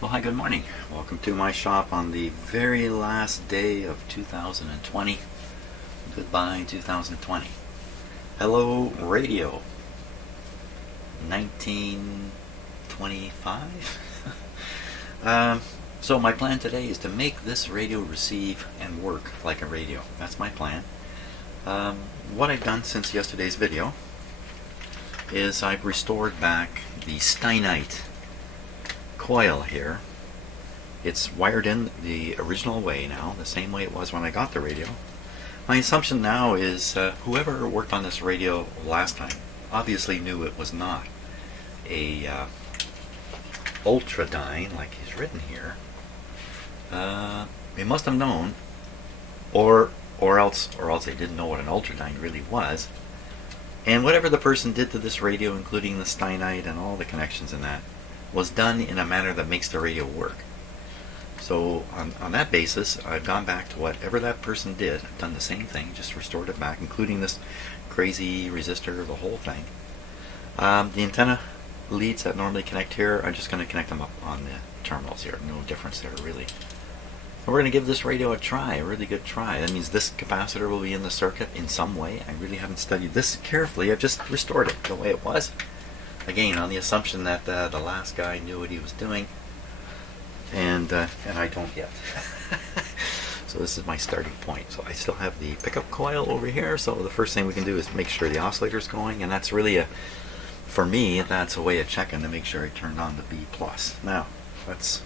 Well, hi, good morning. Welcome to my shop on the very last day of 2020. Goodbye, 2020. Hello, radio. 1925. So my plan today is to make this radio receive and work like a radio. That's my plan. What I've done since yesterday's video is I've restored back the steinite coil here. It's wired in the original way now, the same way it was when I got the radio. My assumption now is whoever worked on this radio last time obviously knew it was not a Ultradyne like he's written here. They must have known, or else they didn't know what an Ultradyne really was. And whatever the person did to this radio, including the steinite and all the connections in that, was done in a manner that makes the radio work. So on that basis, I've gone back to whatever that person did. I've done the same thing, just restored it back, including this crazy resistor, the whole thing. The antenna leads that normally connect here, I'm just going to connect them up on the terminals here. No difference there, really. And we're going to give this radio a try, a really good try. That means this capacitor will be in the circuit in some way. I really haven't studied this carefully. I've just restored it the way it was. Again, on the assumption that the last guy knew what he was doing, and I don't yet. So this is my starting point. So I still have the pickup coil over here. So the first thing we can do is make sure the oscillator is going, and that's really for me, that's a way of checking to make sure I turned on the B+. Now let's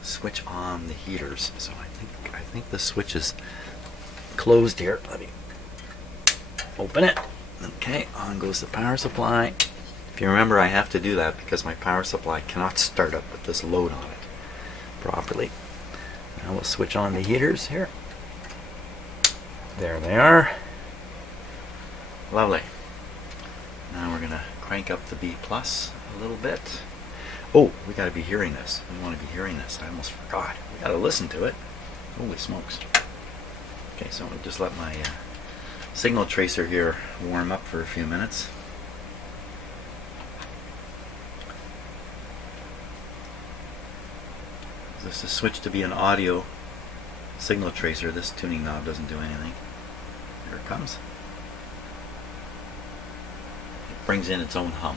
switch on the heaters. So I think the switch is closed here. Let me open it. Okay, on goes the power supply. If you remember, I have to do that because my power supply cannot start up with this load on it properly. Now we'll switch on the heaters here. There they are. Lovely. Now we're going to crank up the B+ a little bit. Oh, we got to be hearing this. We want to be hearing this. I almost forgot. We got to listen to it. Holy smokes. Okay, so I'll just let my signal tracer here warm up for a few minutes. This is switched to be an audio signal tracer. This tuning knob doesn't do anything. Here it comes. It brings in its own hum.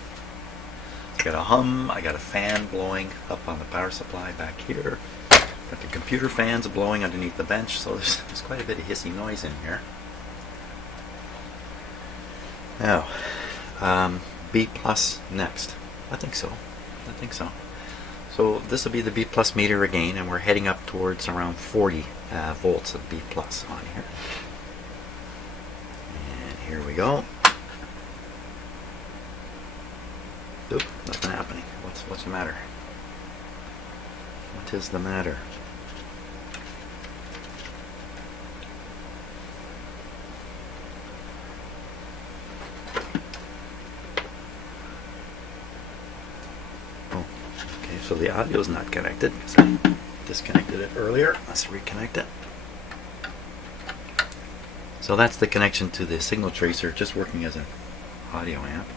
It's got a hum. I got a fan blowing up on the power supply back here. Got the computer fans blowing underneath the bench, so there's quite a bit of hissy noise in here. Now, B+ next. I think so. So this will be the B+ meter again, and we're heading up towards around 40 volts of B+ on here. And here we go. Oop, nothing happening. What's the matter? What is the matter? So the audio is not connected because I disconnected it earlier. Let's reconnect it. So that's the connection to the signal tracer, just working as an audio amp.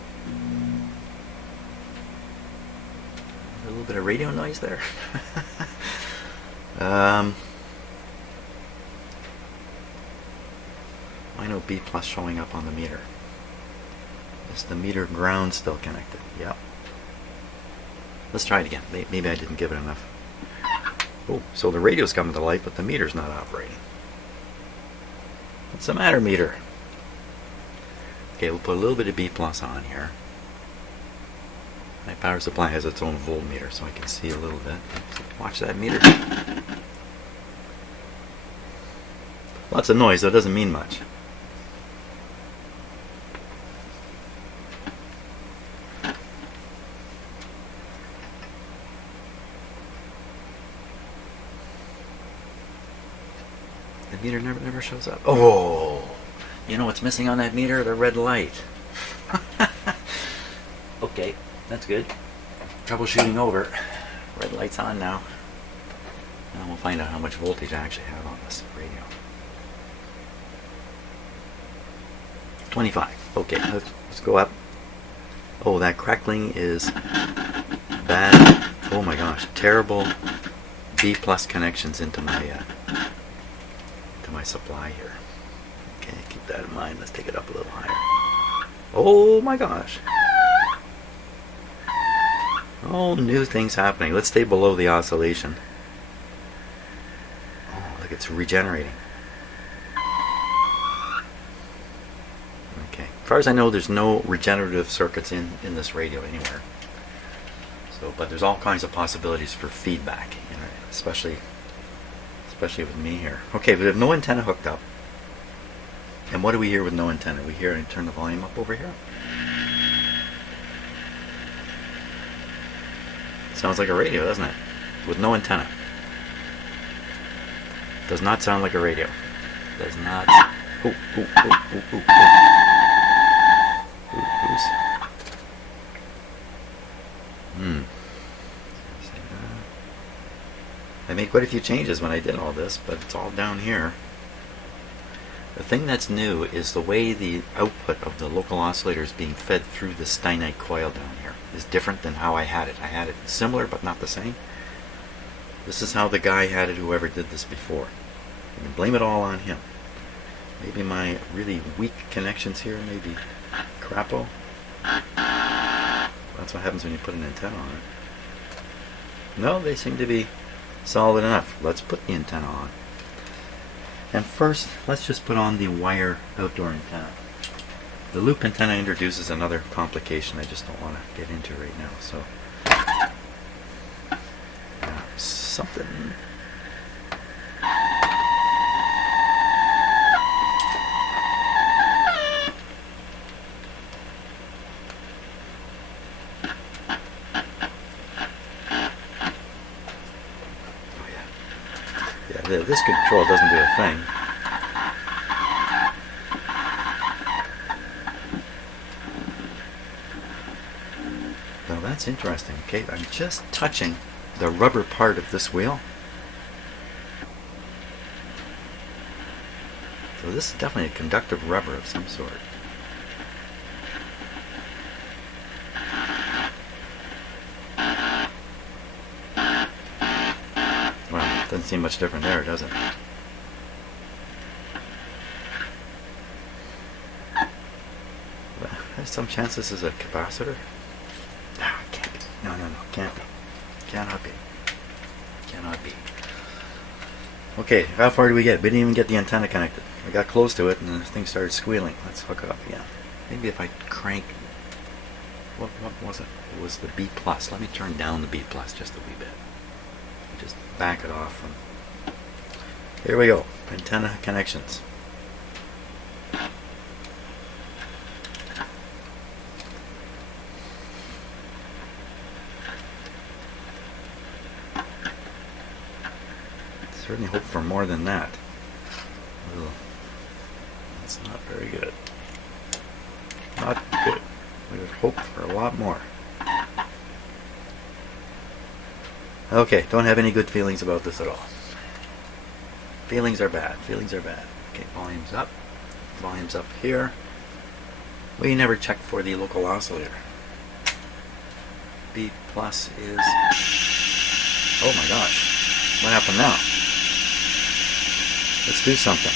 A little bit of radio noise there. I know B+ showing up on the meter. Is the meter ground still connected? Yep. Let's try it again. Maybe I didn't give it enough. Oh, so the radio's coming to life, but the meter's not operating. What's the matter, meter? Okay, we'll put a little bit of B+ on here. My power supply has its own voltmeter, so I can see a little bit. Watch that meter. Lots of noise, though it doesn't mean much. The meter never shows up. Oh, you know what's missing on that meter? The red light. Okay, that's good. Troubleshooting over. Red light's on now. Now we'll find out how much voltage I actually have on this radio. 25. Okay, let's go up. Oh, that crackling is bad. Oh my gosh, terrible B plus connections into my supply here. Okay, keep that in mind. Let's take it up a little higher. Oh my gosh. Oh, new things happening. Let's stay below the oscillation. Oh, look, it's regenerating. Okay, as far as I know, there's no regenerative circuits in this radio anywhere. So, but there's all kinds of possibilities for feedback, you know, especially with me here. Okay, we have no antenna hooked up. And what do we hear with no antenna? We hear, and turn the volume up over here. Sounds like a radio, doesn't it? With no antenna. Does not sound like a radio. Does not. Oh, oh, oh, oh, oh, oh. I made quite a few changes when I did all this, but it's all down here. The thing that's new is the way the output of the local oscillator is being fed through the steinite coil down here is different than how I had it. I had it similar but not the same. This is how the guy had it, whoever did this before. You can blame it all on him. Maybe my really weak connections here, maybe crapo. That's what happens when you put an antenna on it. No, they seem to be solid enough. Let's put the antenna on. And first, let's just put on the wire outdoor antenna. The loop antenna introduces another complication I just don't want to get into right now. So, something. This control doesn't do a thing. Now that's interesting. Okay, I'm just touching the rubber part of this wheel. So this is definitely a conductive rubber of some sort. Doesn't seem much different there, does it? There's some chance this is a capacitor. No, it can't be. No, can't be. Cannot be. Cannot be. Okay, how far did we get? We didn't even get the antenna connected. We got close to it and the thing started squealing. Let's hook it up again. Maybe if I crank... What was it? It was the B+. Let me turn down the B+ just a wee bit. Just back it off. And here we go. Antenna connections. Certainly hope for more than that. Ugh. That's not very good. Not good. We would hope for a lot more. Okay, don't have any good feelings about this at all. Feelings are bad. Feelings are bad. Okay, volume's up. Volume's up here. We never checked for the local oscillator. B+ is... Oh my gosh. What happened now? Let's do something.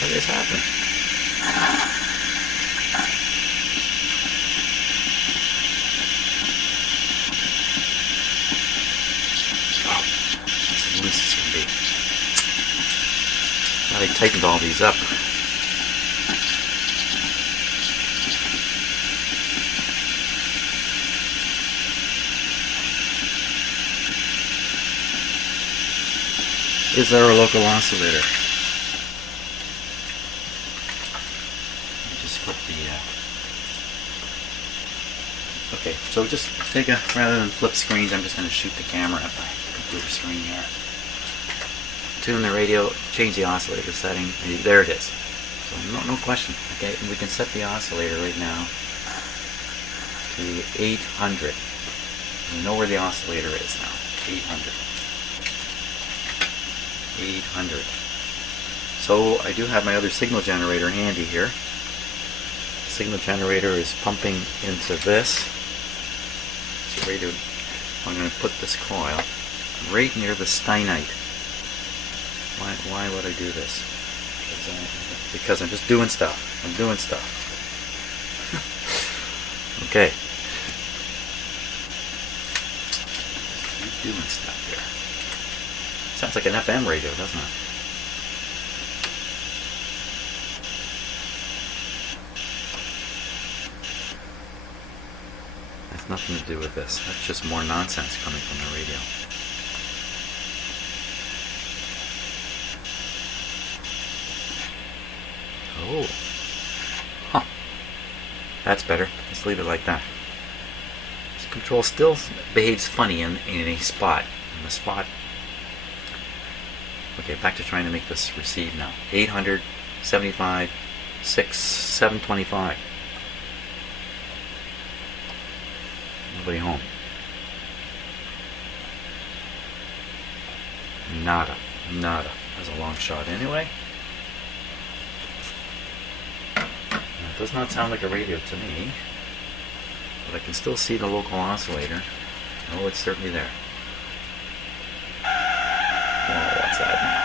What is happening? Oh, it's as loose as can be. Now they tightened all these up. Is there a local oscillator? Just flip the... Okay, so just take a... Rather than flip screens, I'm just going to shoot the camera at my computer screen here. Tune the radio, change the oscillator setting. There it is. So no question. Okay, and we can set the oscillator right now to 800. We know where the oscillator is now. 800. 800. So I do have my other signal generator handy here. The signal generator is pumping into this. So I'm going to put this coil right near the steinite. Why would I do this? Because I'm just doing stuff. I'm doing stuff. Okay. Just keep doing stuff here. Sounds like an FM radio, doesn't it? Has nothing to do with this. That's just more nonsense coming from the radio. Oh. Huh. That's better. Let's leave it like that. This control still behaves funny in a spot. In the spot. Okay, back to trying to make this receive now. 800, 75, 725. Nobody home. Nada. Nada. That's a long shot anyway. It does not sound like a radio to me, but I can still see the local oscillator. Oh, it's certainly there. Oh, what's that now?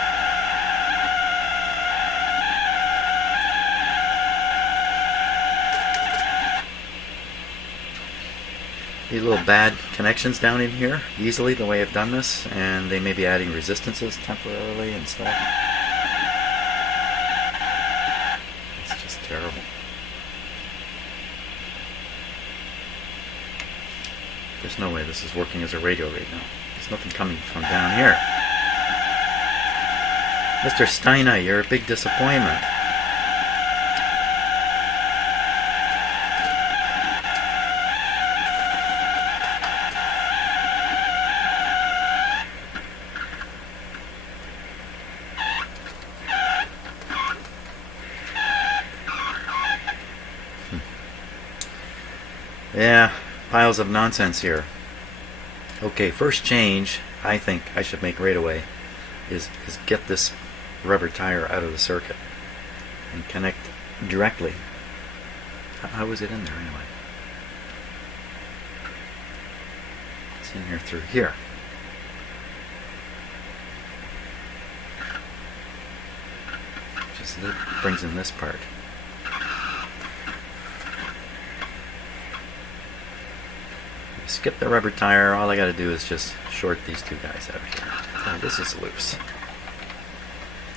These little bad connections down in here, easily the way I've done this, and they may be adding resistances temporarily and stuff. It's just terrible. There's no way this is working as a radio right now. There's nothing coming from down here. Mr. Steinite, you're a big disappointment. Yeah, piles of nonsense here. Okay, first change I think I should make right away is get this rubber tire out of the circuit and connect directly. How is it in there anyway? It's in here through here. Just brings in this part. Skip the rubber tire. All I got to do is just short these two guys out here. Oh, this is loose.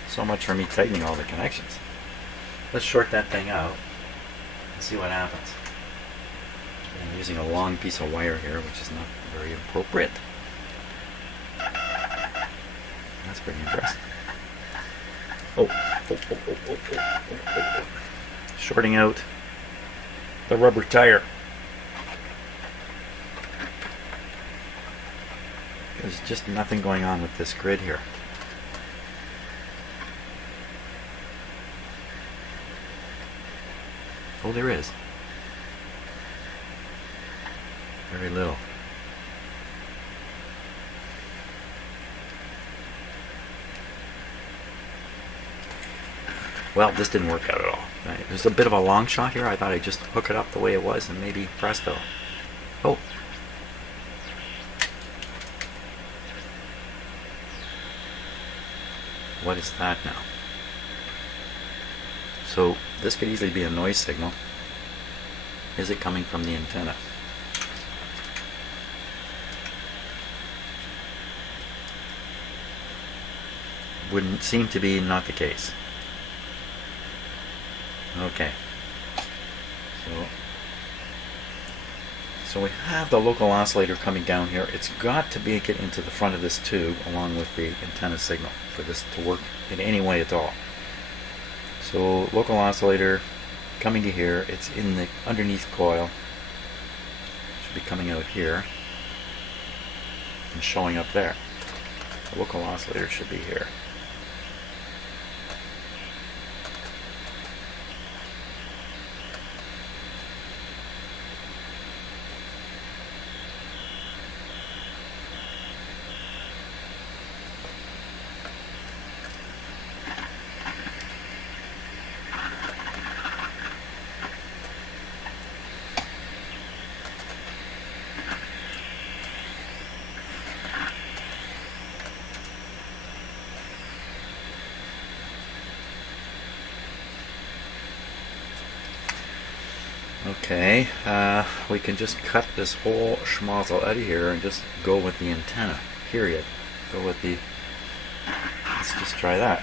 So much for me tightening all the connections. Let's short that thing out and see what happens. I'm using a long piece of wire here, which is not very appropriate. That's pretty interesting. Oh. Shorting out the rubber tire. There's just nothing going on with this grid here. Oh, there is. Very little. Well, this didn't work out at all. There's a bit of a long shot here. I thought I'd just hook it up the way it was and maybe presto. Oh. What is that now? So this could easily be a noise signal. Is it coming from the antenna? Wouldn't seem to be not the case. Okay. So we have the local oscillator coming down here. It's got to make it into the front of this tube along with the antenna signal for this to work in any way at all. So local oscillator coming to here. It's in the underneath coil. Should be coming out here and showing up there. The local oscillator should be here. Okay, we can just cut this whole schmozzle out of here and just go with the antenna, period. Go with the, let's just try that.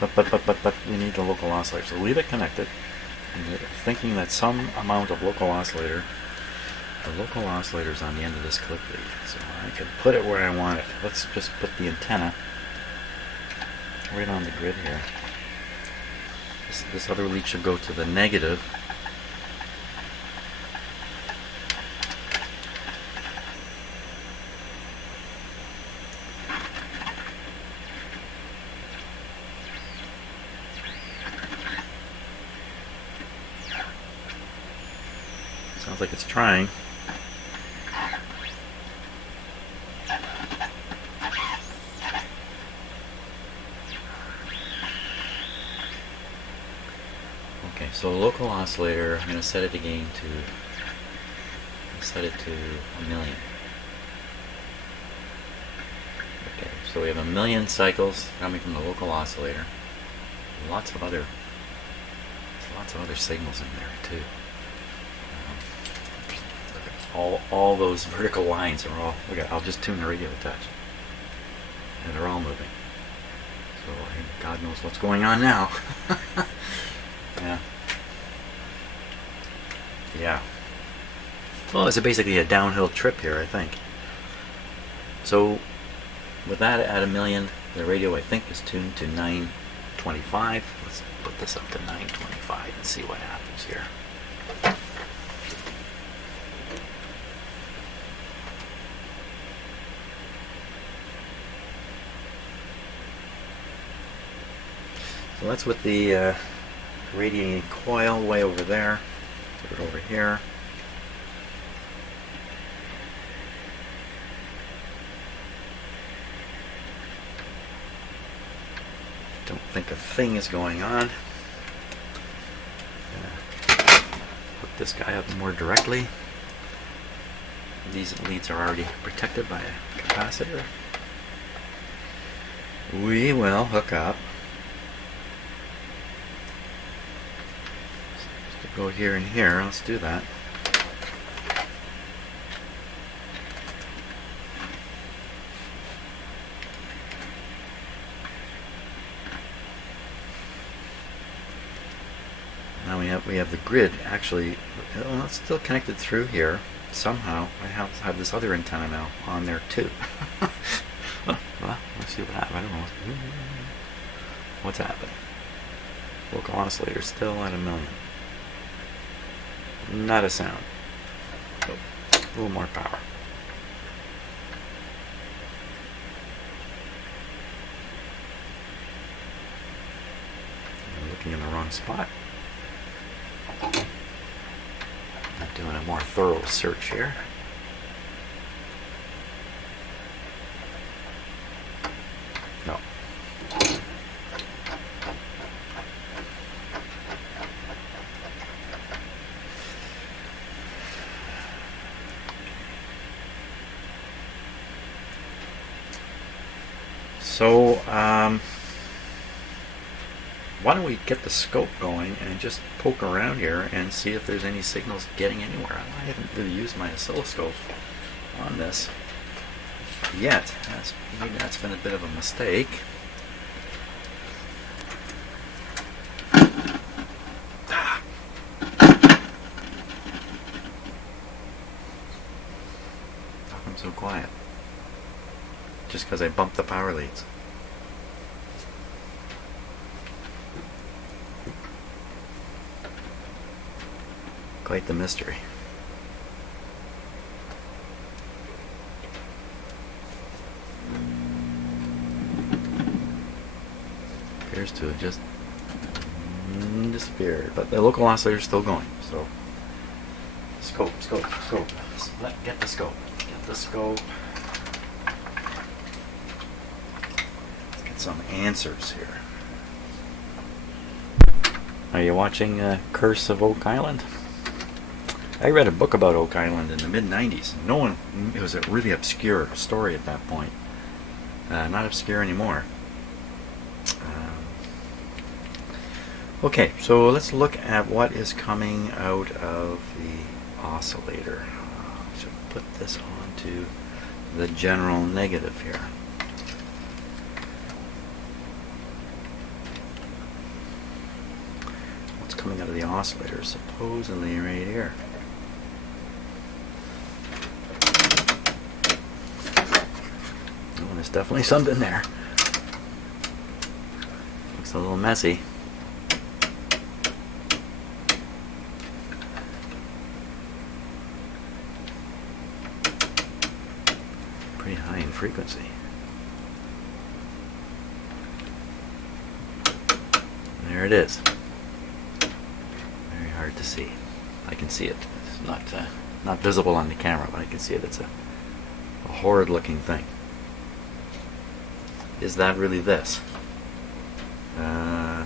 But we need the local oscillator, so leave it connected. And thinking that some amount of local oscillator, the local oscillator is on the end of this clip lead, so I can put it where I want it. Let's just put the antenna right on the grid here. This other lead should go to the negative. Sounds like it's trying. Okay, so local oscillator, I'm going to set it again to, set it to 1,000,000. Okay, so we have 1,000,000 cycles coming from the local oscillator. Lots of other signals in there too. All those vertical lines are all. I'll just tune the radio a touch, and they're all moving. So God knows what's going on now. Yeah. Well, it's basically a downhill trip here, I think. So with that at 1,000,000, the radio I think is tuned to 925. Let's put this up to 925 and see what happens here. So that's with the radiating coil way over there. Put it over here. Don't think a thing is going on. Hook this guy up more directly. These leads are already protected by a capacitor. We will hook up. Go here and here. Let's do that. Now we have the grid actually. Well, it's still connected through here somehow. I have this other antenna now on there too. Well, let's see what happens. I don't know what's happening. Local oscillator still at 1,000,000. Not a sound. Oh, a little more power. I'm looking in the wrong spot. I'm doing a more thorough search here. No. So, why don't we get the scope going and just poke around here and see if there's any signals getting anywhere. I haven't really used my oscilloscope on this yet. Maybe that's been a bit of a mistake. How come so quiet? Just because I bumped the power leads. Quite the mystery. Appears to have just disappeared, but the local oscillator is still going. So, scope. Get the scope. Let's get some answers here. Are you watching Curse of Oak Island? I read a book about Oak Island in the mid-90s. It was a really obscure story at that point. Not obscure anymore. Okay, so let's look at what is coming out of the oscillator. So put this onto the general negative here. What's coming out of the oscillator? Supposedly right here. Oh, there's definitely something there. Looks a little messy. Pretty high in frequency. There it is. Very hard to see. I can see it. It's not visible on the camera, but I can see it. It's a horrid looking thing. Is that really this?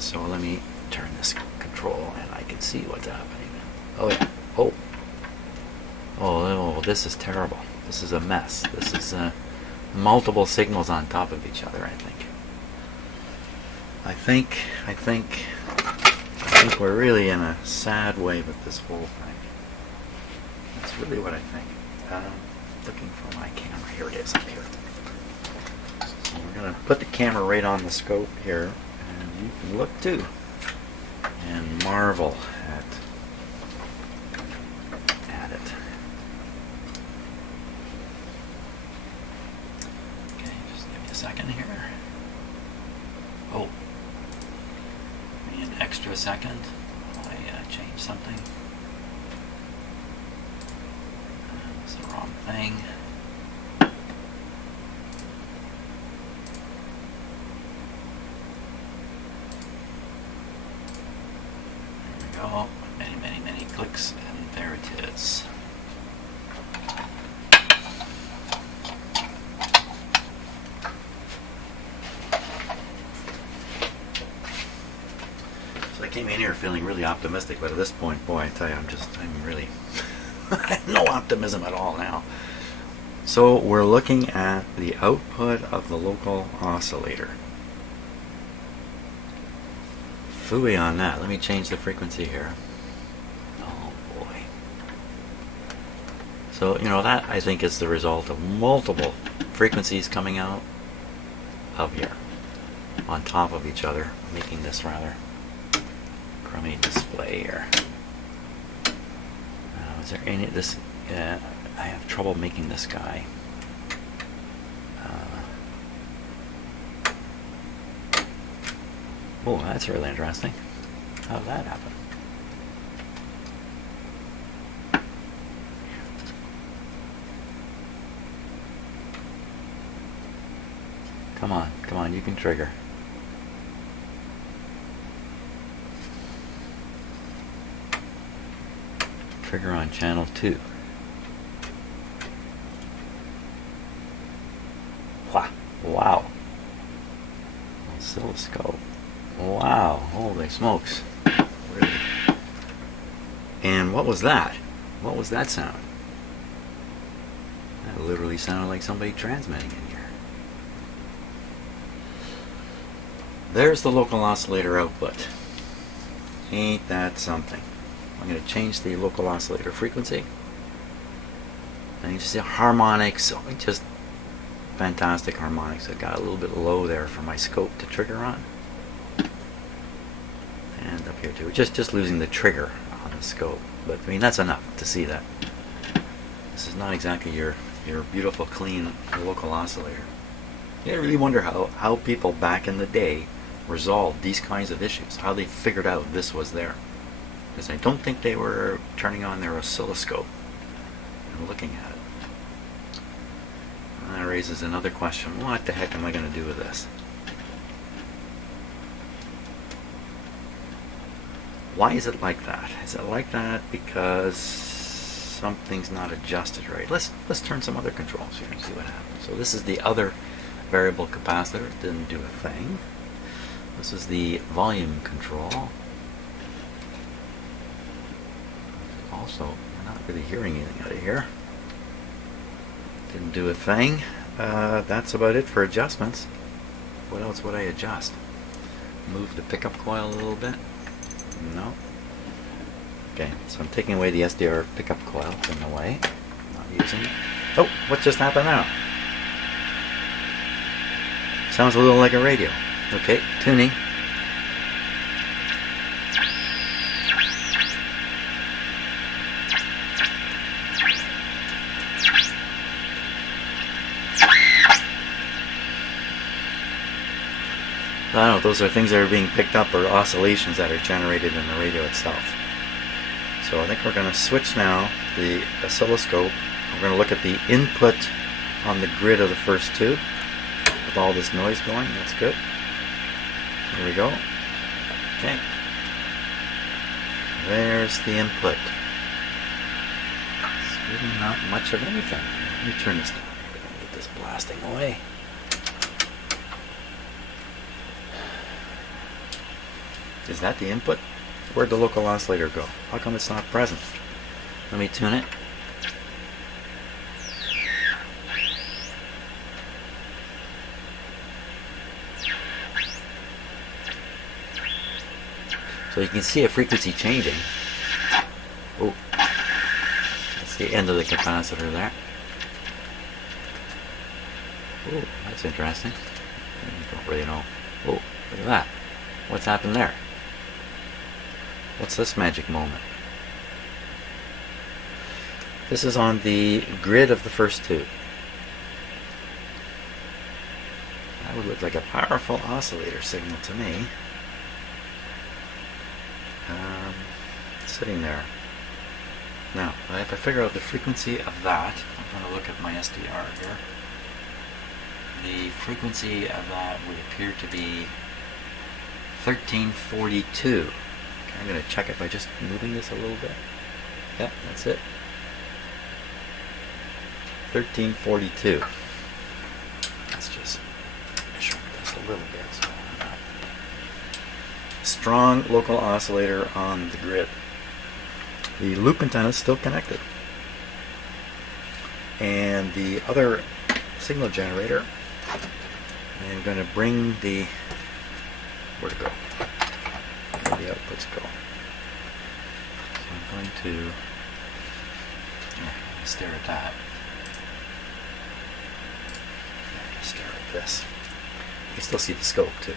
So let me turn this control and I can see what's happening. Oh yeah. Oh, this is terrible. This is a mess. This is multiple signals on top of each other, I think we're really in a sad way with this whole thing. That's really what I think. Looking for my camera. Here it is, up here. So we're going to put the camera right on the scope here, and you can look too and marvel at it. Okay, just give me a second here. Oh, give me an extra second while I change something. That's the wrong thing. There we go. Many clicks, and there it is. So I came in here feeling really optimistic, but at this point, boy, I tell you, I'm really I have no optimism at all now. So we're looking at the output of the local oscillator. Phooey on that. Let me change the frequency here. Oh boy. So, you know, that I think is the result of multiple frequencies coming out of here on top of each other, making this rather crummy display here. Is there any this? I have trouble making this guy. Oh, that's really interesting. How did that happen? Come on, you can trigger. Trigger on channel 2. Wow. Oscilloscope. Wow, holy smokes. Really. And what was that? What was that sound? That literally sounded like somebody transmitting in here. There's the local oscillator output. Ain't that something? I'm going to change the local oscillator frequency. And you see harmonics, just fantastic harmonics. I got a little bit low there for my scope to trigger on. And up here too, just losing the trigger on the scope. But I mean, that's enough to see that. This is not exactly your beautiful, clean local oscillator. You really wonder how people back in the day resolved these kinds of issues, how they figured out this was there. Because I don't think they were turning on their oscilloscope and looking at it. And that raises another question. What the heck am I going to do with this? Why is it like that? Is it like that because something's not adjusted right? Let's turn some other controls here and see what happens. So this is the other variable capacitor. It didn't do a thing. This is the volume control. Also, we're not really hearing anything out of here. Didn't do a thing. That's about it for adjustments. What else would I adjust? Move the pickup coil a little bit. No. Okay, so I'm taking away the SDR pickup coil. It's in the way. Not using it. Oh, what just happened now? Sounds a little like a radio. Okay, tuning. I don't know, those are things that are being picked up or oscillations that are generated in the radio itself. So I think we're going to switch now the oscilloscope. We're going to look at the input on the grid of the first two with all this noise going. That's good. Here we go. Okay. There's the input. It's really not much of anything. Let me turn this down. Get this blasting away. Is that the input? Where'd the local oscillator go? How come it's not present? Let me tune it. So you can see a frequency changing. Oh, that's the end of the capacitor there. Oh, that's interesting. I don't really know. Oh, look at that. What's happened there? What's this magic moment? This is on the grid of the first two. That would look like a powerful oscillator signal to me. Sitting there. Now, if I figure out the frequency of that, I'm going to look at my SDR here. The frequency of that would appear to be 1342. Okay, I'm going to check it by just moving this a little bit. Yep, that's it. 1342. Let's just shrink this a little bit. So strong local oscillator on the grid. The loop antenna is still connected. And the other signal generator, I'm going to bring the, where'd it go? Where the outputs go? So I'm going to stare at that. Stare at this. You can still see the scope too.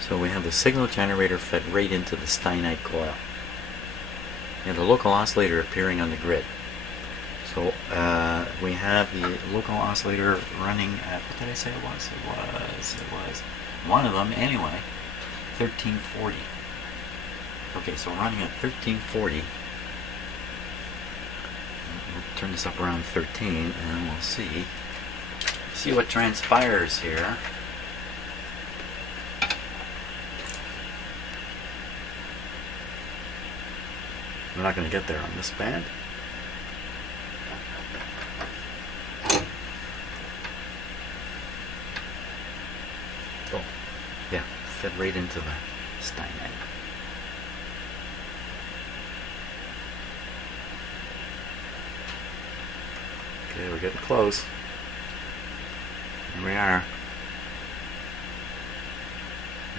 So we have the signal generator fed right into the steinite coil. And the local oscillator appearing on the grid. So we have the local oscillator running at, what did I say it was? It was one of them anyway, 1340. Okay, so running at 1340. We'll turn this up around 13 and we'll see what transpires here. I'm not going to get there on this band. Oh, yeah, fed right into the steinite. Okay, we're getting close. Here we are.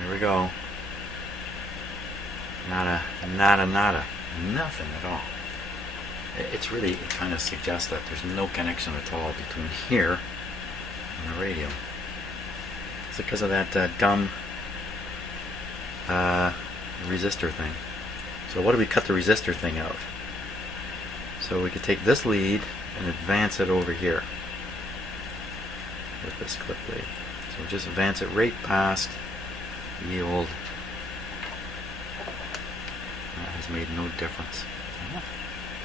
Here we go. Nada. Nothing at all. It's really, it kind of suggests that there's no connection at all between here and the radio. It's because of that dumb resistor thing. So what do we cut the resistor thing out? So we could take this lead and advance it over here with this clip lead. So just advance it right past yield. That has made no difference. I'm not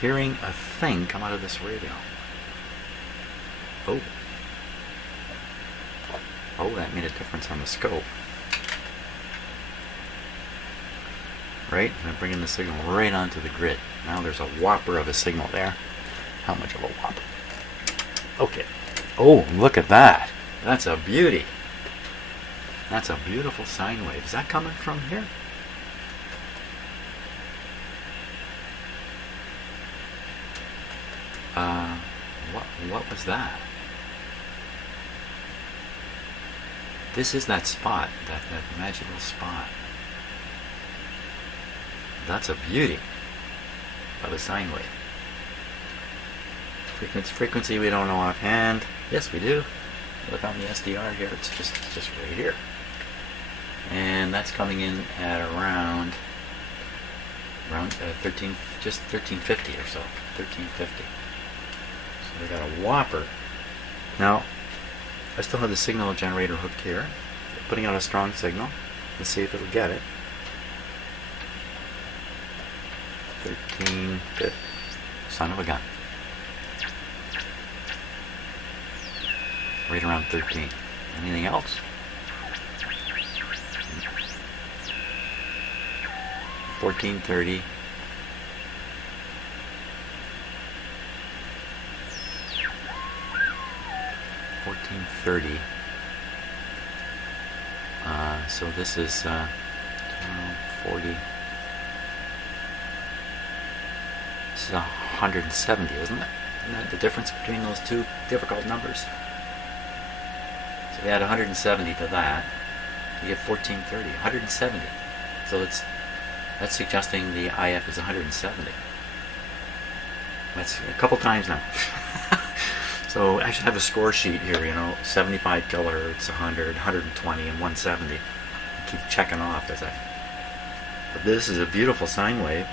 hearing a thing come out of this radio. Oh. Oh, that made a difference on the scope. Right? And I'm bringing the signal right onto the grid. Now there's a whopper of a signal there. How much of a whopper? Okay. Oh, look at that. That's a beauty. That's a beautiful sine wave. Is that coming from here? What was that? This is that spot, that magical spot. That's a beauty of a sine wave. Frequency we don't know offhand. Yes, we do. Look on the SDR here. It's just right here, and that's coming in at around 13, just 1350 or so. 1350. So we got a whopper. Now, I still have the signal generator hooked here, putting out a strong signal. Let's see if it'll get it. 1350. Son of a gun. Right around 13. Anything else? 1430. 1430. So this is 40. This is 170, isn't it? Isn't that the difference between those two difficult numbers? So we add 170 to that, you get 1430. 170. So that's suggesting the IF is 170. That's a couple times now. So I should have a score sheet here, 75 kilohertz, 100, 120, and 170. I keep checking off as I. But this is a beautiful sine wave.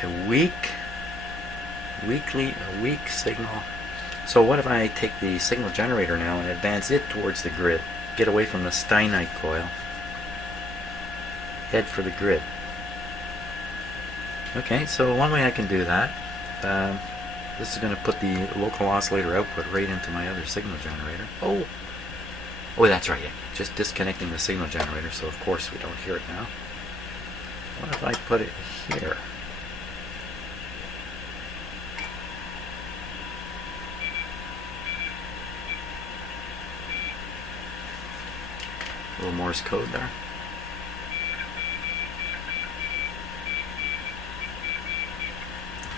A weak signal. So what if I take the signal generator now and advance it towards the grid, get away from the steinite coil, head for the grid. Okay, so one way I can do that, this is going to put the local oscillator output right into my other signal generator. Oh, that's right, yeah. Just disconnecting the signal generator, so of course we don't hear it now. What if I put it here? A little Morse code there.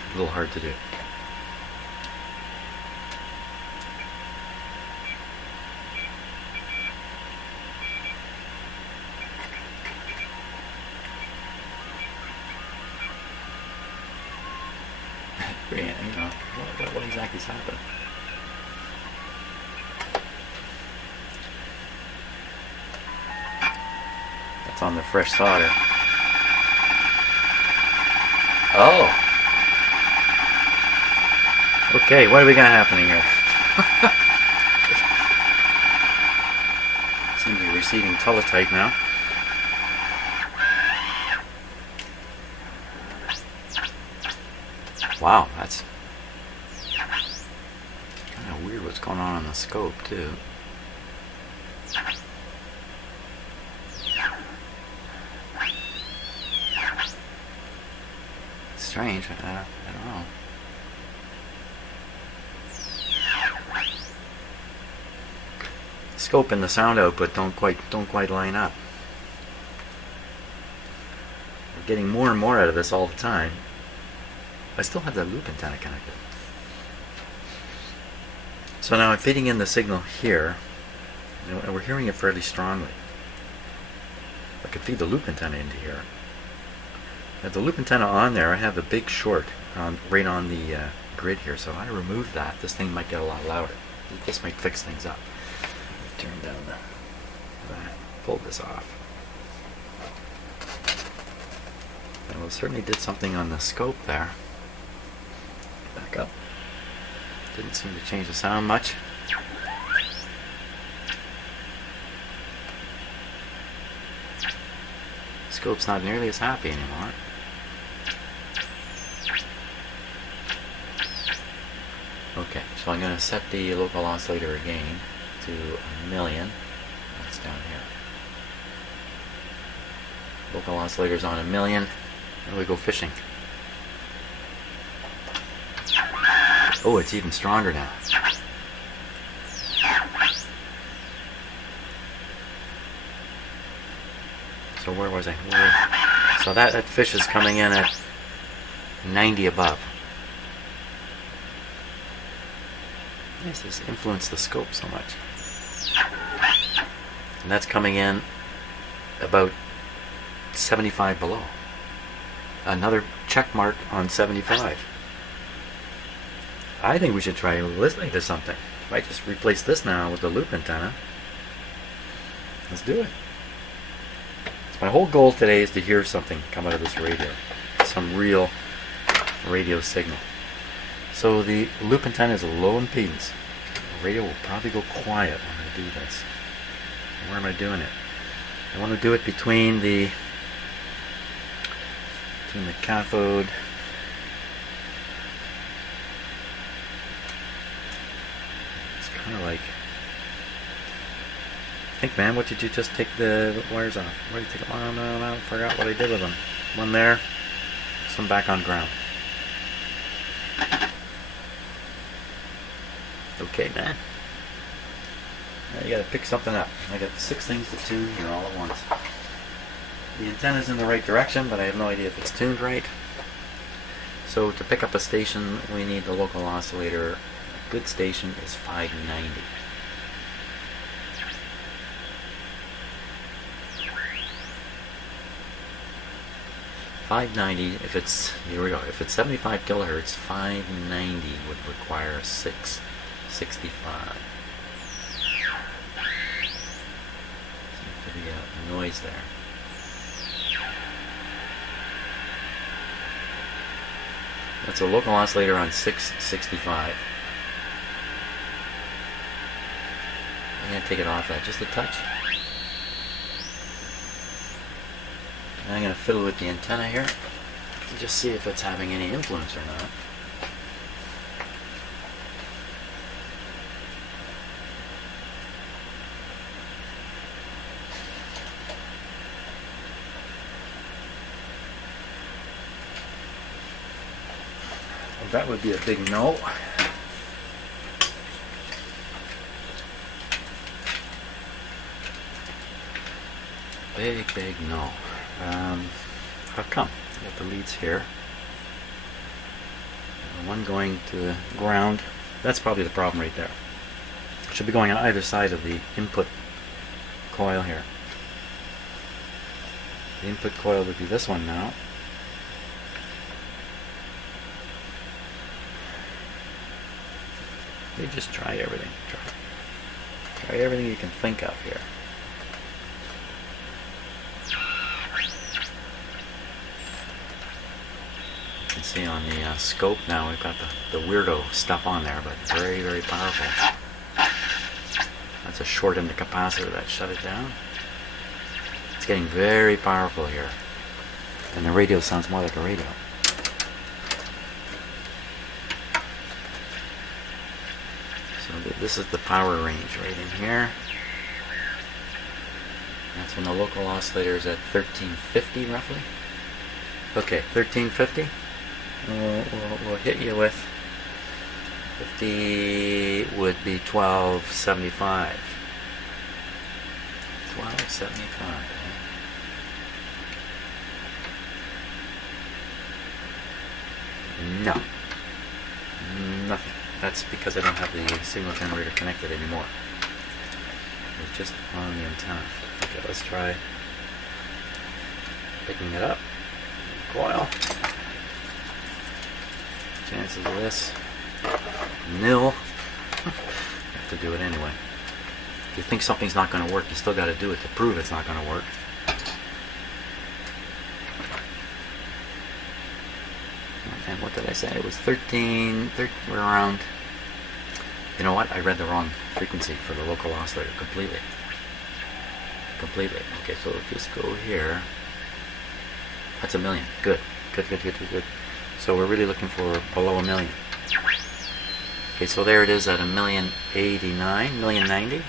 A little hard to do. What exactly is happening? That's on the fresh solder. Oh! Okay, what do we got happening here? Seems to be receiving teletype now. Wow, that's kind of weird what's going on the scope, too. It's strange, I don't know. Scope and the sound output don't quite line up. We're getting more and more out of this all the time. I still have that loop antenna connected. So now I'm feeding in the signal here, and we're hearing it fairly strongly. I could feed the loop antenna into here. I have the loop antenna on there. I have a big short right on the grid here, so if I remove that, this thing might get a lot louder. This might fix things up. Turn down that. Pull this off. Well, it certainly did something on the scope there. Back up. Didn't seem to change the sound much. Scope's not nearly as happy anymore. Okay, so I'm going to set the local oscillator again to 1,000,000. That's down here. Local oscillator's on 1,000,000, and we go fishing. Oh, it's even stronger now. So where was I? So that fish is coming in at 90 above. This has influenced the scope so much. And that's coming in about 75 below. Another check mark on 75. I think we should try listening to something. Might just replace this now with the loop antenna. Let's do it. My whole goal today is to hear something come out of this radio. Some real radio signal. So the loop antenna is a low impedance. The radio will probably go quiet when I do this. Where am I doing it? I want to do it between the cathode kind of like, I think, man, what did you just take the wires off? Where did you take them? Oh, no, I forgot what I did with them. One there, some back on ground. Okay, man. Now you gotta pick something up. I got 6 things to tune here all at once. The antenna's in the right direction, but I have no idea if it's tuned right. So to pick up a station, we need the local oscillator. A good station is 590. If it's, here we go, if it's 75 kilohertz, 590 would require 665. Seems to be a noise there. That's a local oscillator on 665. I'm going to take it off that just a touch. And I'm going to fiddle with the antenna here and just see if it's having any influence or not. Well, that would be a big no. Big no. How come? I got the leads here. One going to the ground. That's probably the problem right there. Should be going on either side of the input coil here. The input coil would be this one now. You just try everything. Try everything you can think of here. You can see on the scope now we've got the weirdo stuff on there, but very, very powerful. That's a short in the capacitor that shut it down. It's getting very powerful here. And the radio sounds more like a radio. So this is the power range right in here. That's when the local oscillator is at 1350 roughly. Okay, 1350. We'll hit you with 50 would be 1275. 1275. No. Nothing. That's because I don't have the signal generator connected anymore. It's just on the antenna. Okay, let's try picking it up. Coil. Chances of this, nil. You have to do it anyway. If you think something's not going to work, you still got to do it to prove it's not going to work. And what did I say? It was 13, we're around, you know what? I read the wrong frequency for the local oscillator completely. Okay, so we'll just go here. That's 1 million. Good. So we're really looking for below 1 million. Okay, so there it is at 1,089,000, 1,090,000.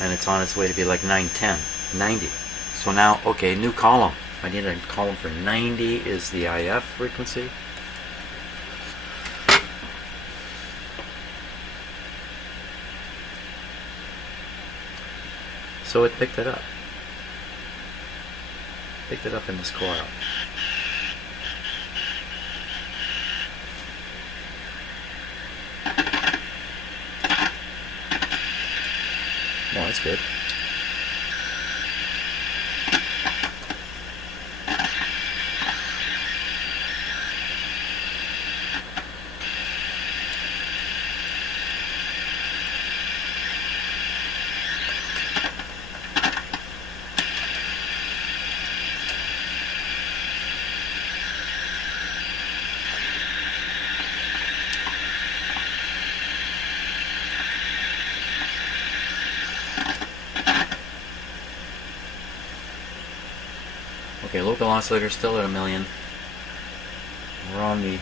And it's on its way to be like 910, 90. So now, okay, new column. I need a column for 90 is the IF frequency. So it picked it up. Picked it up in this coil. Oh, that's good. Okay, local oscillator still at 1,000,000. We're on the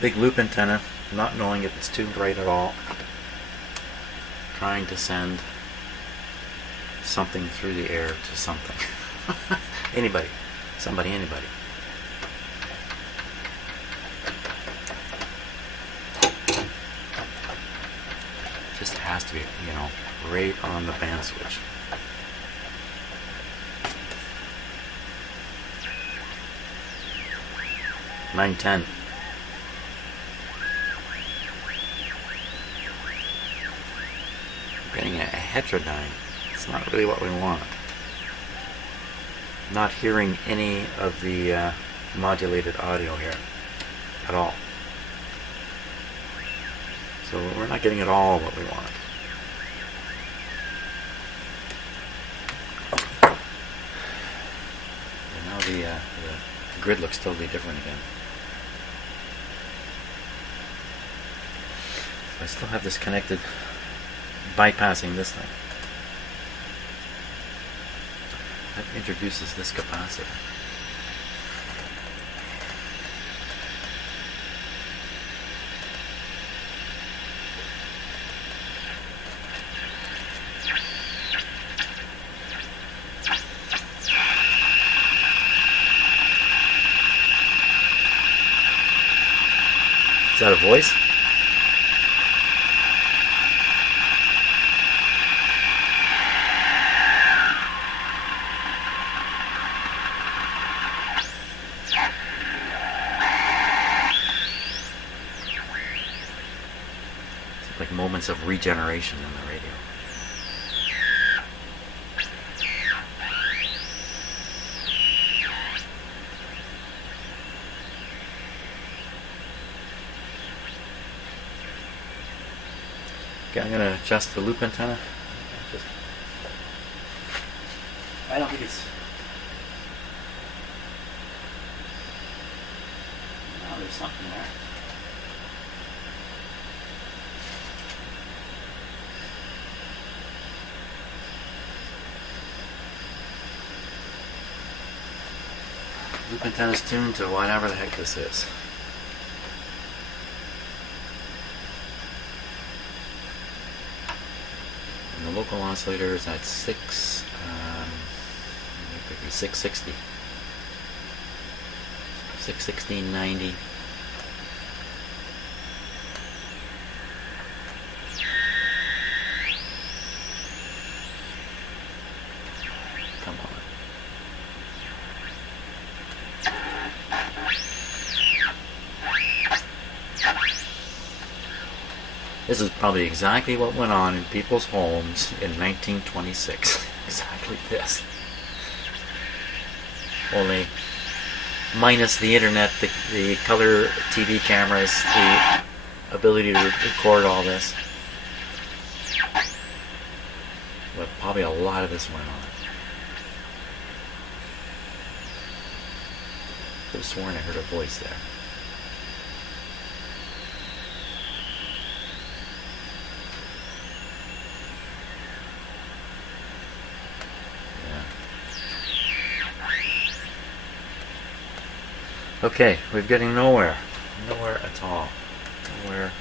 big loop antenna, not knowing if it's tuned right at all. Trying to send something through the air to something. Anybody. Somebody, anybody. Just has to be, you know, right on the band switch. $9.10. Getting a heterodyne. It's not really what we want. Not hearing any of the modulated audio here at all. So we're not getting at all what we want. And now the grid looks totally different again. So I still have this connected, bypassing this thing. That introduces this capacitor. Is that a voice? It's like moments of regeneration in the radio. Okay, I'm going to adjust the loop antenna. I don't think it's... No, there's something there. Loop antenna's tuned to whatever the heck this is. And the local oscillator is at 660. 616.90. Come on. This is probably exactly what went on in people's homes in 1926. Exactly this. Only minus the internet, the color TV cameras, the ability to record all this. But probably a lot of this went on. Could have sworn I heard a voice there. Okay, we're getting nowhere. Nowhere at all. Nowhere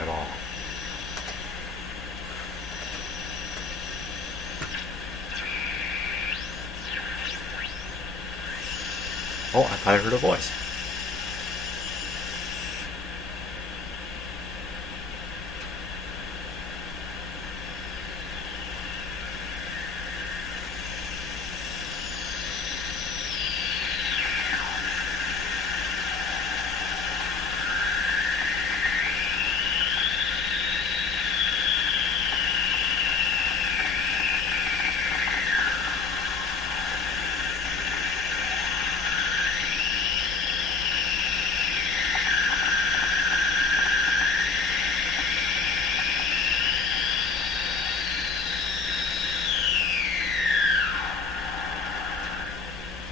at all. Oh, I thought I heard a voice.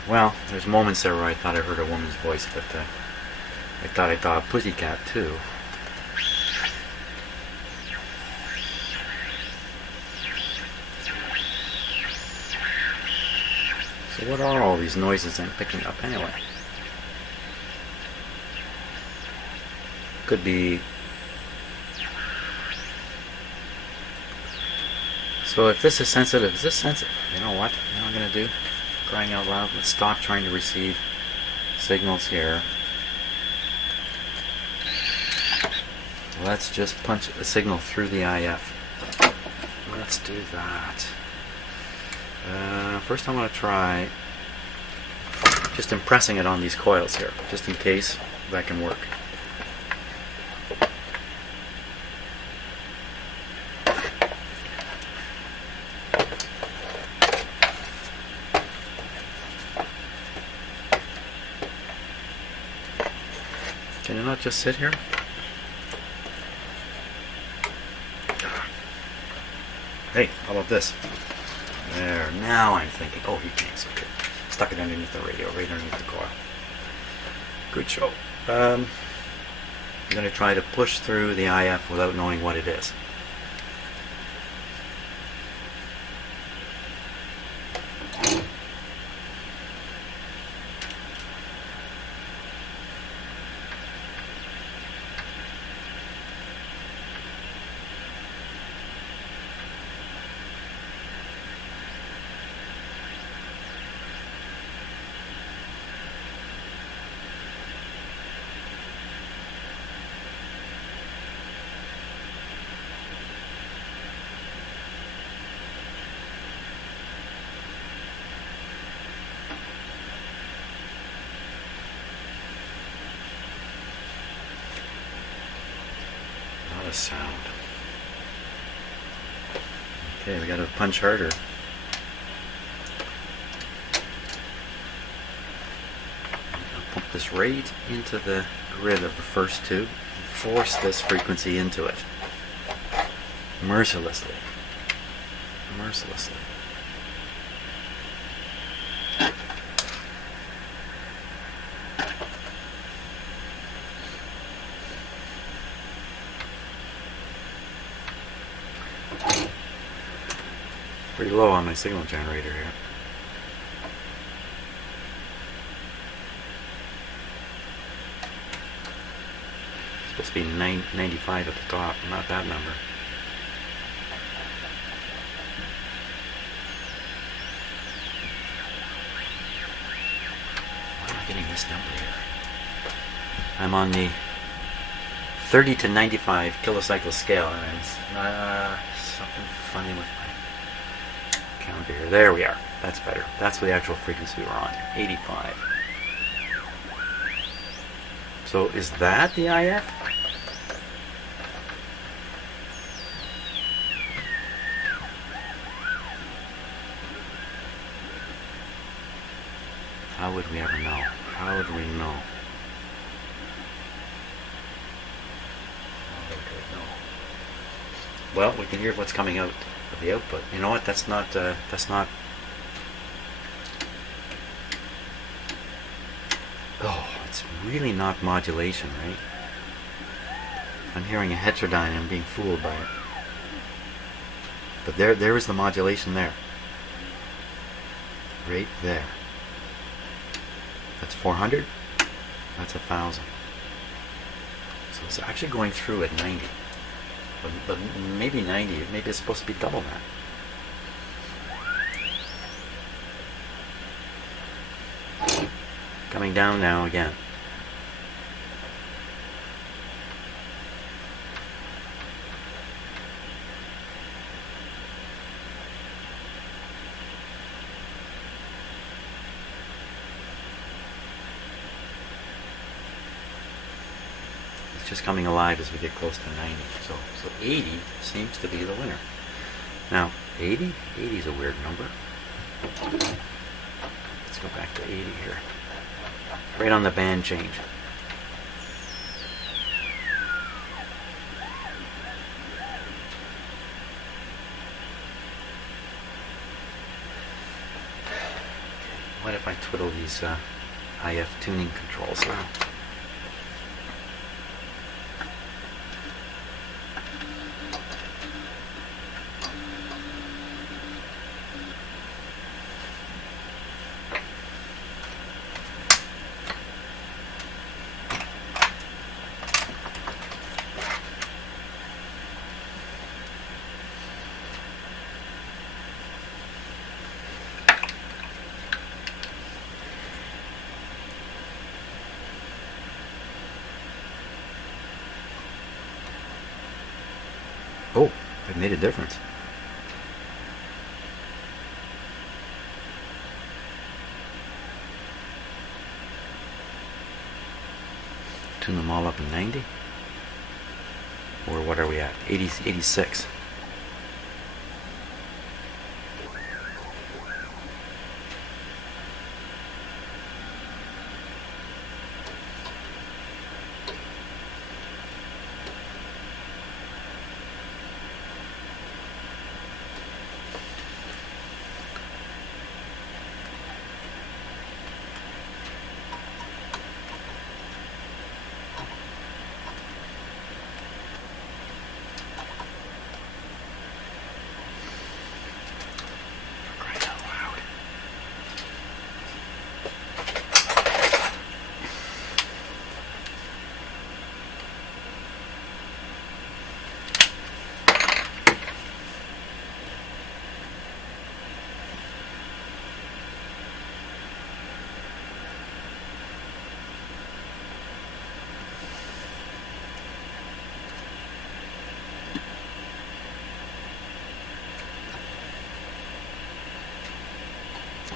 Well, there's moments there where I thought I heard a woman's voice, but I thought I saw a pussycat too. So what are all these noises I'm picking up anyway? Could be... So if this is sensitive, is this sensitive? You know what? You know what I'm going to do? Crying out loud. Let's stop trying to receive signals here. Let's just punch a signal through the IF. Let's do that. First I want to try just impressing it on these coils here, just in case that can work. Can it not just sit here? Hey, how about this? There, now I'm thinking. Oh, he can't. Okay. Stuck it underneath the radio, right underneath the coil. Good show. I'm going to try to push through the IF without knowing what it is. Not a sound. Okay, we got to punch harder. I'll pump this right into the grid of the first two. Force this frequency into it. Mercilessly. Mercilessly. Pretty low on my signal generator here. It's supposed to be 95 at the top, not that number. Why am I getting this number here? I'm on the 30 to 95 kilocycle scale, and it's something funny with my counter here. There we are. That's better. That's the actual frequency we're on. 85. So is that the IF? How would we ever know? How would we know? Well, we can hear what's coming out of the output. You know what? That's not. Oh, it's really not modulation, right? I'm hearing a heterodyne and I'm being fooled by it. But there is the modulation there. Right there. That's 400. That's 1,000. So it's actually going through at 90. But maybe 90. Maybe it's supposed to be double that. Coming down now again. Just coming alive as we get close to 90. So 80 seems to be the winner. Now, 80 is a weird number. Let's go back to 80 here. Right on the band change. What if I twiddle these IF tuning controls now? Oh, it made a difference. Tune them all up in 90? Or what are we at? 80, 86.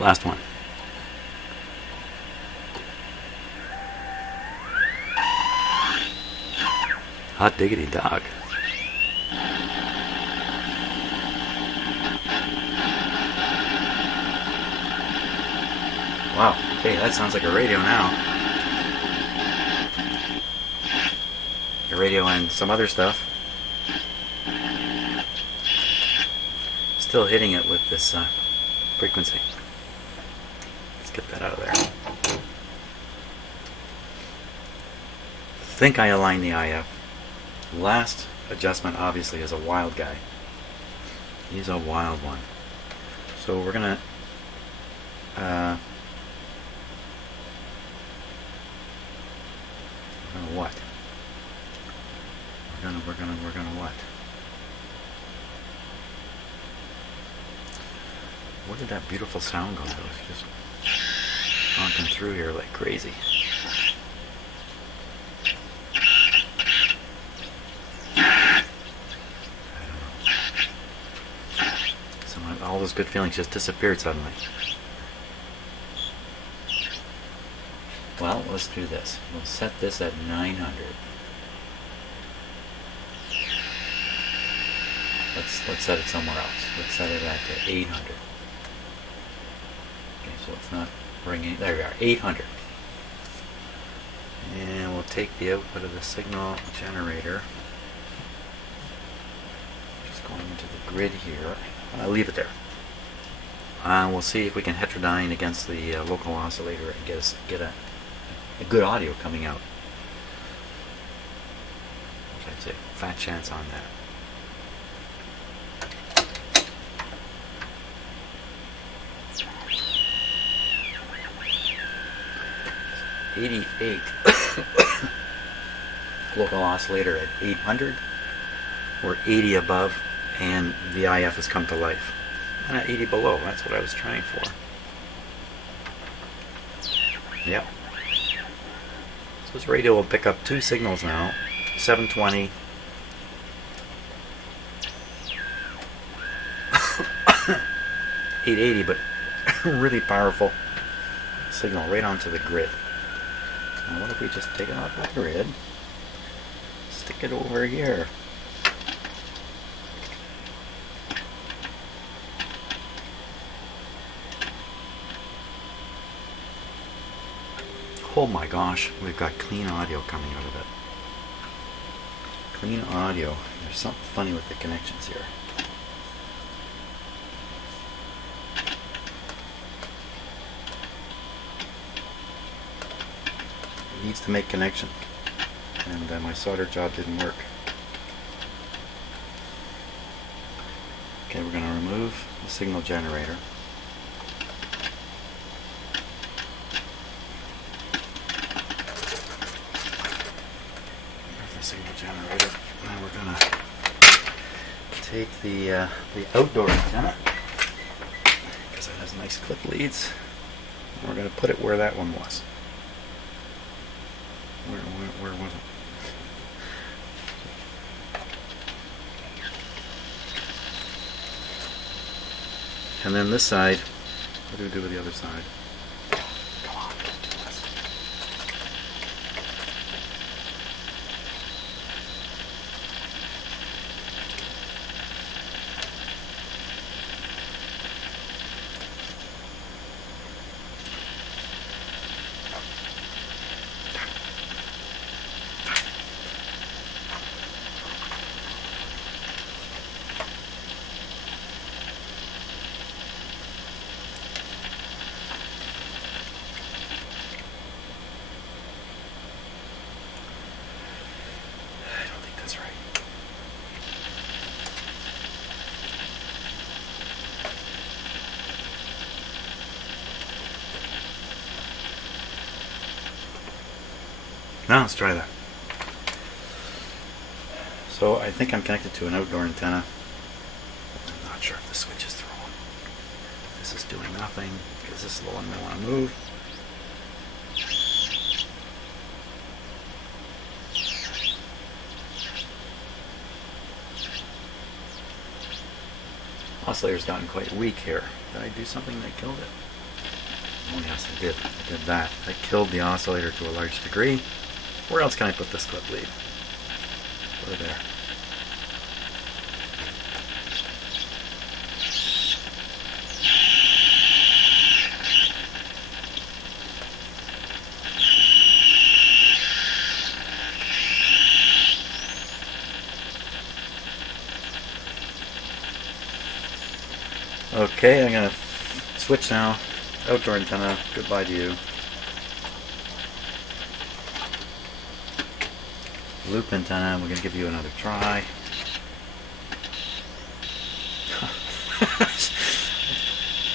Last one. Hot diggity dog. Wow, okay, that sounds like a radio now. A radio and some other stuff. Still hitting it with this frequency. Let's get that out of there. I think I aligned the IF. Last adjustment obviously is a wild guy. He's a wild one. So we're gonna what? We're gonna what? Where did that beautiful sound go? It was just honking through here like crazy. All those good feelings just disappeared suddenly. Well, let's do this. We'll set this at 900. Let's set it somewhere else. Let's set it at 800. Okay, so it's not bringing. There we are, 800. And we'll take the output of the signal generator. Just going into the grid here. I'll leave it there. We'll see if we can heterodyne against the local oscillator and get a good audio coming out. Which I'd say fat chance on that. '88 local oscillator at 800. We're 80 above. And the IF has come to life. And at 80 below, that's what I was trying for. Yep. So this radio will pick up two signals now. 720. 880, but really powerful signal right onto the grid. Now what if we just take it off the grid? Stick it over here. Oh my gosh, we've got clean audio coming out of it. Clean audio. There's something funny with the connections here. needs to make connection, and my solder job didn't work. Okay, we're going to remove the signal generator. Remove the signal generator. Now we're going to take the outdoor antenna, because it has nice clip leads, and we're going to put it where that one was. Where was it? And then this side, what do we do with the other side? Come on, don't do this. Now let's try that. So I think I'm connected to an outdoor antenna. I'm not sure if the switch is thrown. This is doing nothing because this is the one I want to move. Oscillator's gotten quite weak here. Did I do something that killed it? Oh yes, I did. I did that. I killed the oscillator to a large degree. Where else can I put this clip lead? Put it there. Okay, I'm going to switch now. Outdoor antenna, goodbye to you. Loop antenna, we're going to give you another try.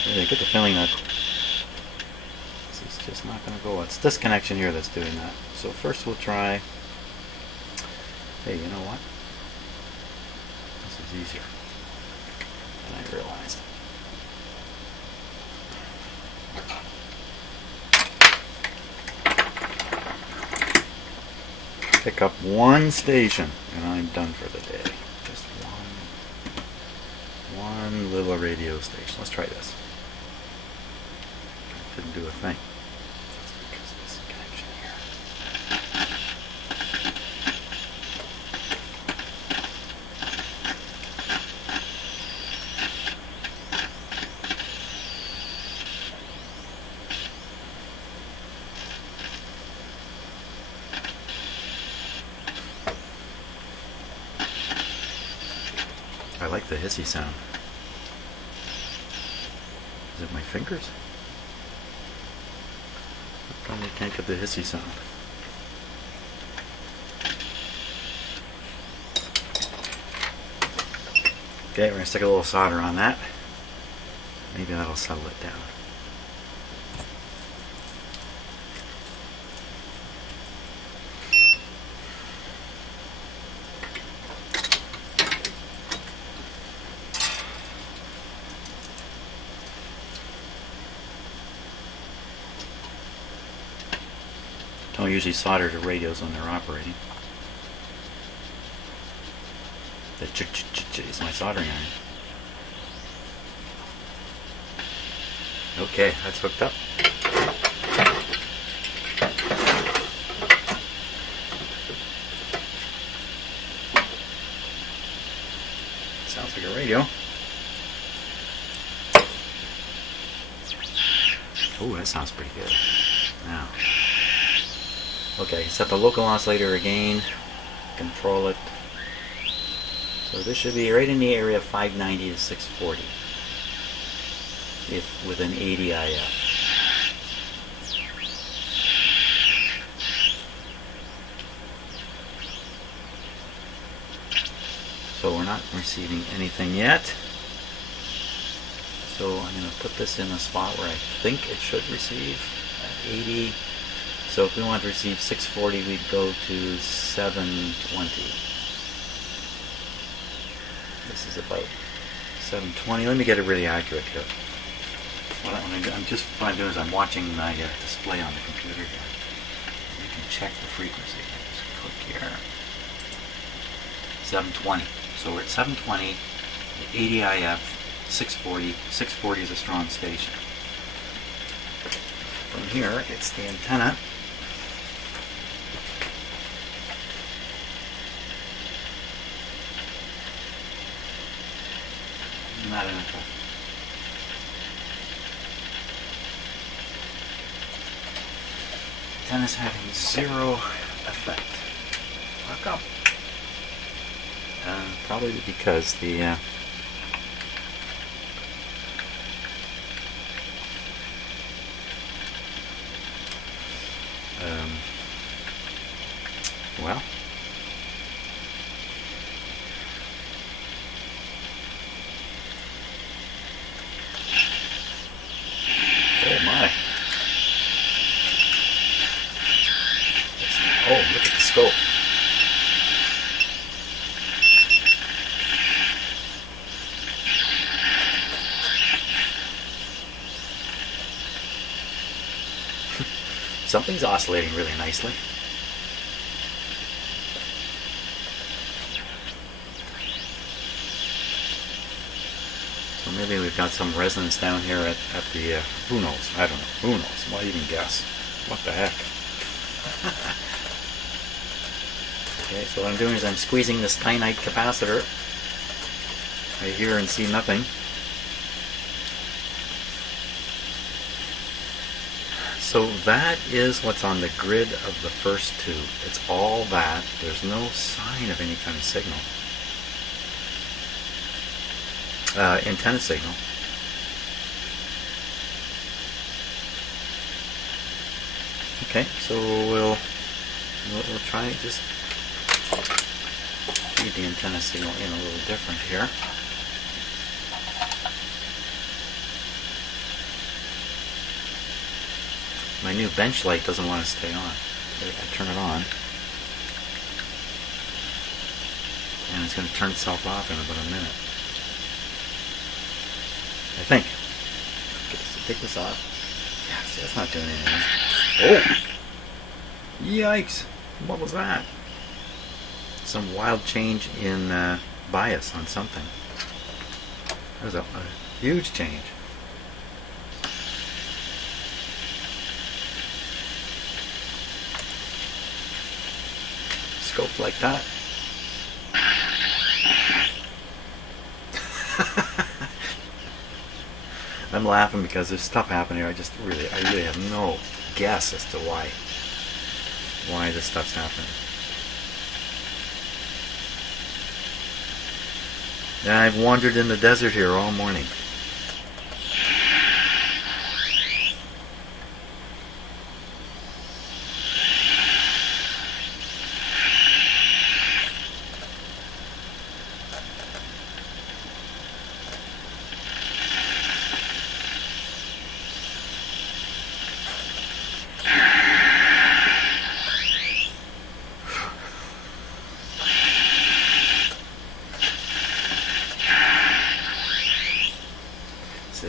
I get the feeling that this is just not going to go. It's this connection here that's doing that. So first we'll try, hey, you know what? This is easier than I realized. Pick up one station and I'm done for the day. Just one little radio station. Let's try this. Didn't do a thing. That's because of this connection here. I like the hissy sound. Is it my fingers? How come I can't get the hissy sound? Okay, we're going to stick a little solder on that. Maybe that'll settle it down. Don't usually solder to radios when they're operating. The ch is my soldering iron. Okay, that's hooked up. Sounds like a radio. Oh, that sounds pretty good. Now. Okay, set the local oscillator again, control it. So this should be right in the area of 590 to 640 with an 80 IF. So we're not receiving anything yet. So I'm going to put this in a spot where I think it should receive at 80. So if we want to receive 640, we'd go to 720. This is about 720. Let me get it really accurate here. What I'm doing is I'm watching my display on the computer here. You can check the frequency. Just click here. 720. So we're at 720, 80 IF, 640. 640 is a strong station. From here, it's the antenna. Not enough. Antenna's having zero effect. How come? Probably because the well, oh my. Oh, look at the scope. Something's oscillating really nicely. So maybe we've got some resonance down here at the, who knows? I don't know. Who knows? Why even guess? What the heck? Okay, so what I'm doing is I'm squeezing this steinite capacitor. I hear and see nothing. So that is what's on the grid of the first two. It's all that. There's no sign of any kind of signal. Antenna signal. Okay, so we'll try and just feed the antenna signal in a little different here. My new bench light doesn't want to stay on. I turn it on, and it's going to turn itself off in about a minute. I think. Okay, so take this off. Yeah, see, that's not doing anything. Oh! Yikes! What was that? Some wild change in bias on something. That was a huge change. Scope like that. I'm laughing because there's stuff happening here. I really have no guess as to why this stuff's happening. And I've wandered in the desert here all morning.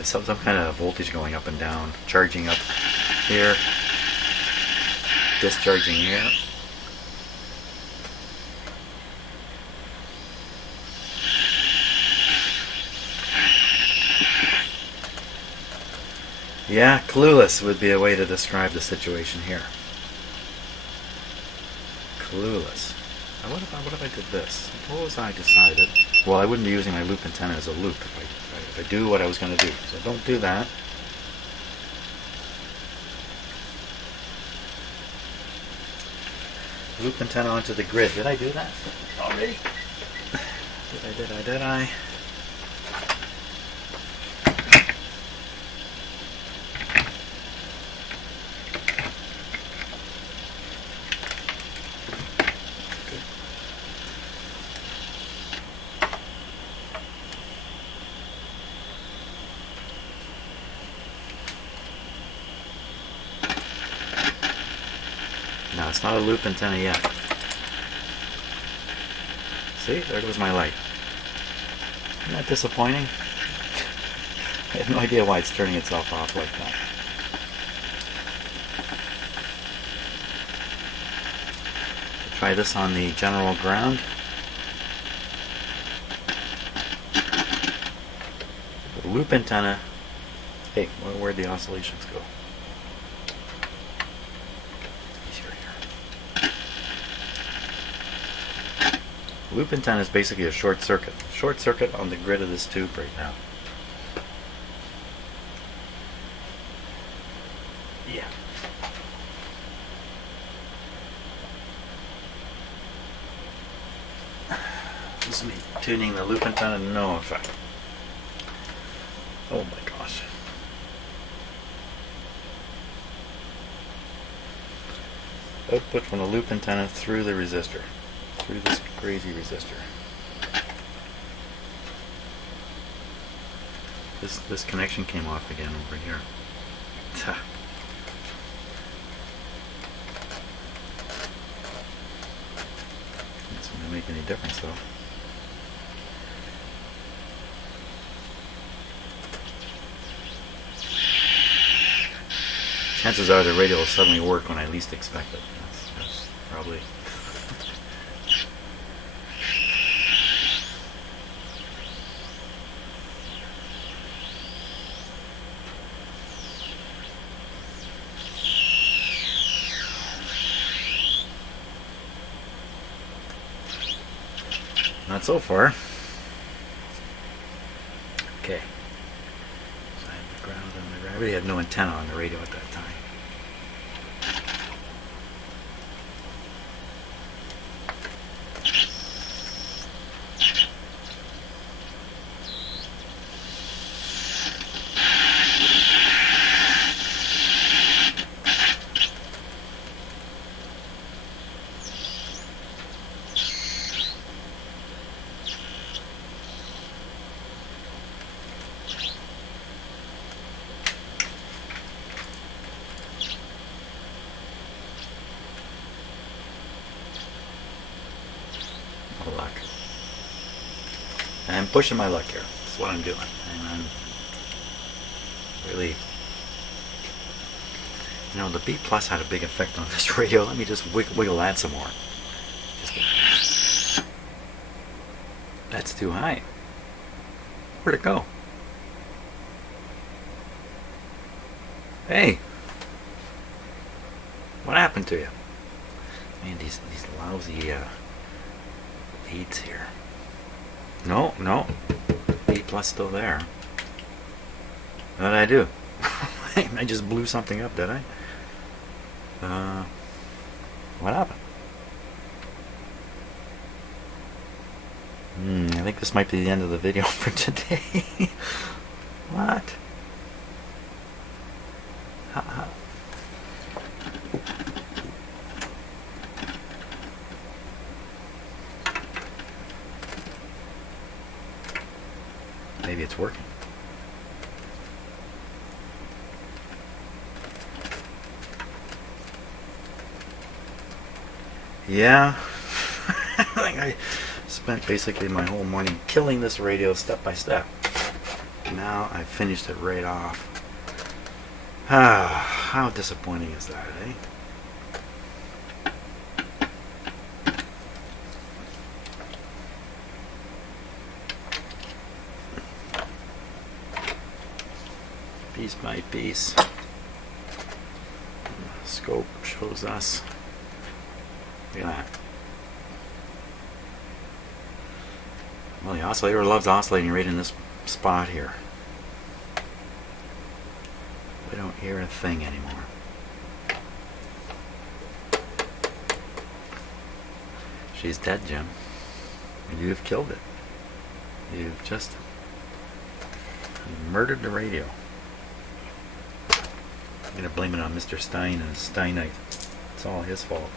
Some kind of voltage going up and down, charging up here, discharging here. Yeah, clueless would be a way to describe the situation here. Clueless. Now what if I did this? Suppose I decided, well, I wouldn't be using my loop antenna as a loop if I do what I was going to do. So don't do that. Loop antenna onto the grid. Did I do that already? Did I? Yeah, it's not a loop antenna yet. See, there goes my light. Isn't that disappointing? I have no idea why it's turning itself off like that. Try this on the general ground. The loop antenna. Hey, where'd the oscillations go? Easier here. Loop antenna is basically a short circuit. Short circuit on the grid of this tube right now. Yeah. This is me tuning the loop antenna, no effect. Oh my gosh. Output from the loop antenna through the resistor. Through this crazy resistor. This connection came off again over here. It's not going to make any difference though. Chances are the radio will suddenly work when I least expect it. That's probably... Not so far. Okay. So I have the ground on the ground. I really had no antenna on the radio at that time. Luck. I'm pushing my luck here. That's what I'm doing. And I'm really, you know, the B plus had a big effect on this radio. Let me just wiggle that some more. That's too high. Where'd it go? Hey, what happened to you? Man, these lousy leads here. No, B plus still there. What did I do? I just blew something up, did I? What happened? I think this might be the end of the video for today. What? Maybe it's working. Yeah. I spent basically my whole morning killing this radio step by step. Now I finished it right off. How disappointing is that, eh? Piece by piece. Scope shows us. Look at that. Well, the oscillator loves oscillating right in this spot here. We don't hear a thing anymore. She's dead, Jim. You've killed it. You've just murdered the radio. I'm going to blame it on Mr. Stein and steinite. It's all his fault.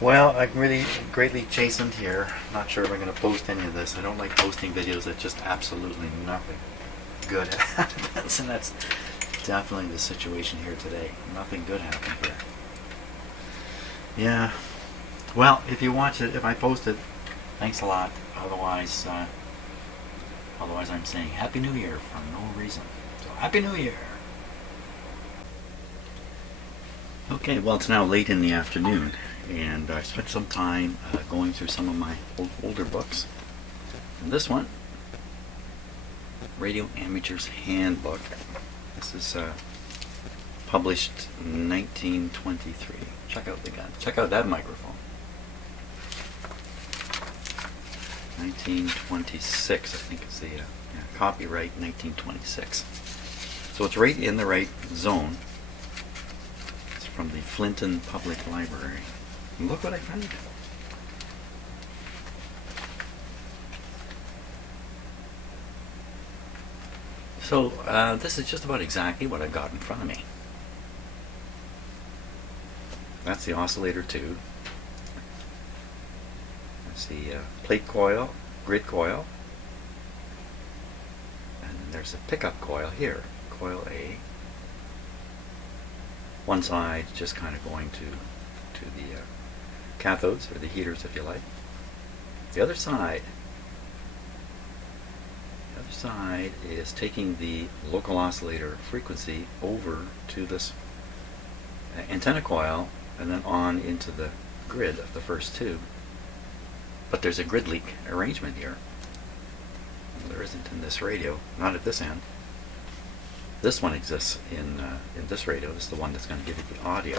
Well, I'm really greatly chastened here. Not sure if I'm going to post any of this. I don't like posting videos that just absolutely nothing good happens, and that's definitely the situation here today. Nothing good happened here. Yeah. Well, if you watch it, if I post it, thanks a lot. Otherwise I'm saying Happy New Year for no reason. So Happy New Year. Okay, well it's now late in the afternoon, and I spent some time going through some of my older books. And this one, Radio Amateur's Handbook. This is published in 1923. Check out the gun. Check out that microphone. 1926, I think is the copyright 1926. So it's right in the right zone. It's from the Flinton Public Library. And look what I found. So this is just about exactly what I've got in front of me. That's the oscillator tube. That's the plate coil, grid coil. And then there's a pickup coil here, coil A. One side just kind of going to the cathodes, or the heaters if you like. The other side is taking the local oscillator frequency over to this antenna coil and then on into the grid of the first tube. But there's a grid leak arrangement here. There isn't in this radio, not at this end. This one exists in this radio. This is the one that's going to give you the audio.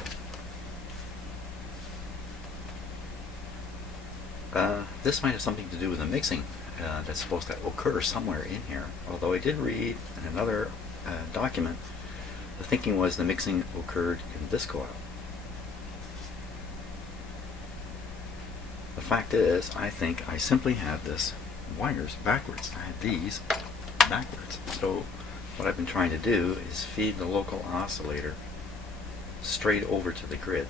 This might have something to do with the mixing that's supposed to occur somewhere in here. Although I did read in another document, the thinking was the mixing occurred in this coil. The fact is, I think I simply had this wires backwards. I had these backwards. So what I've been trying to do is feed the local oscillator straight over to the grid.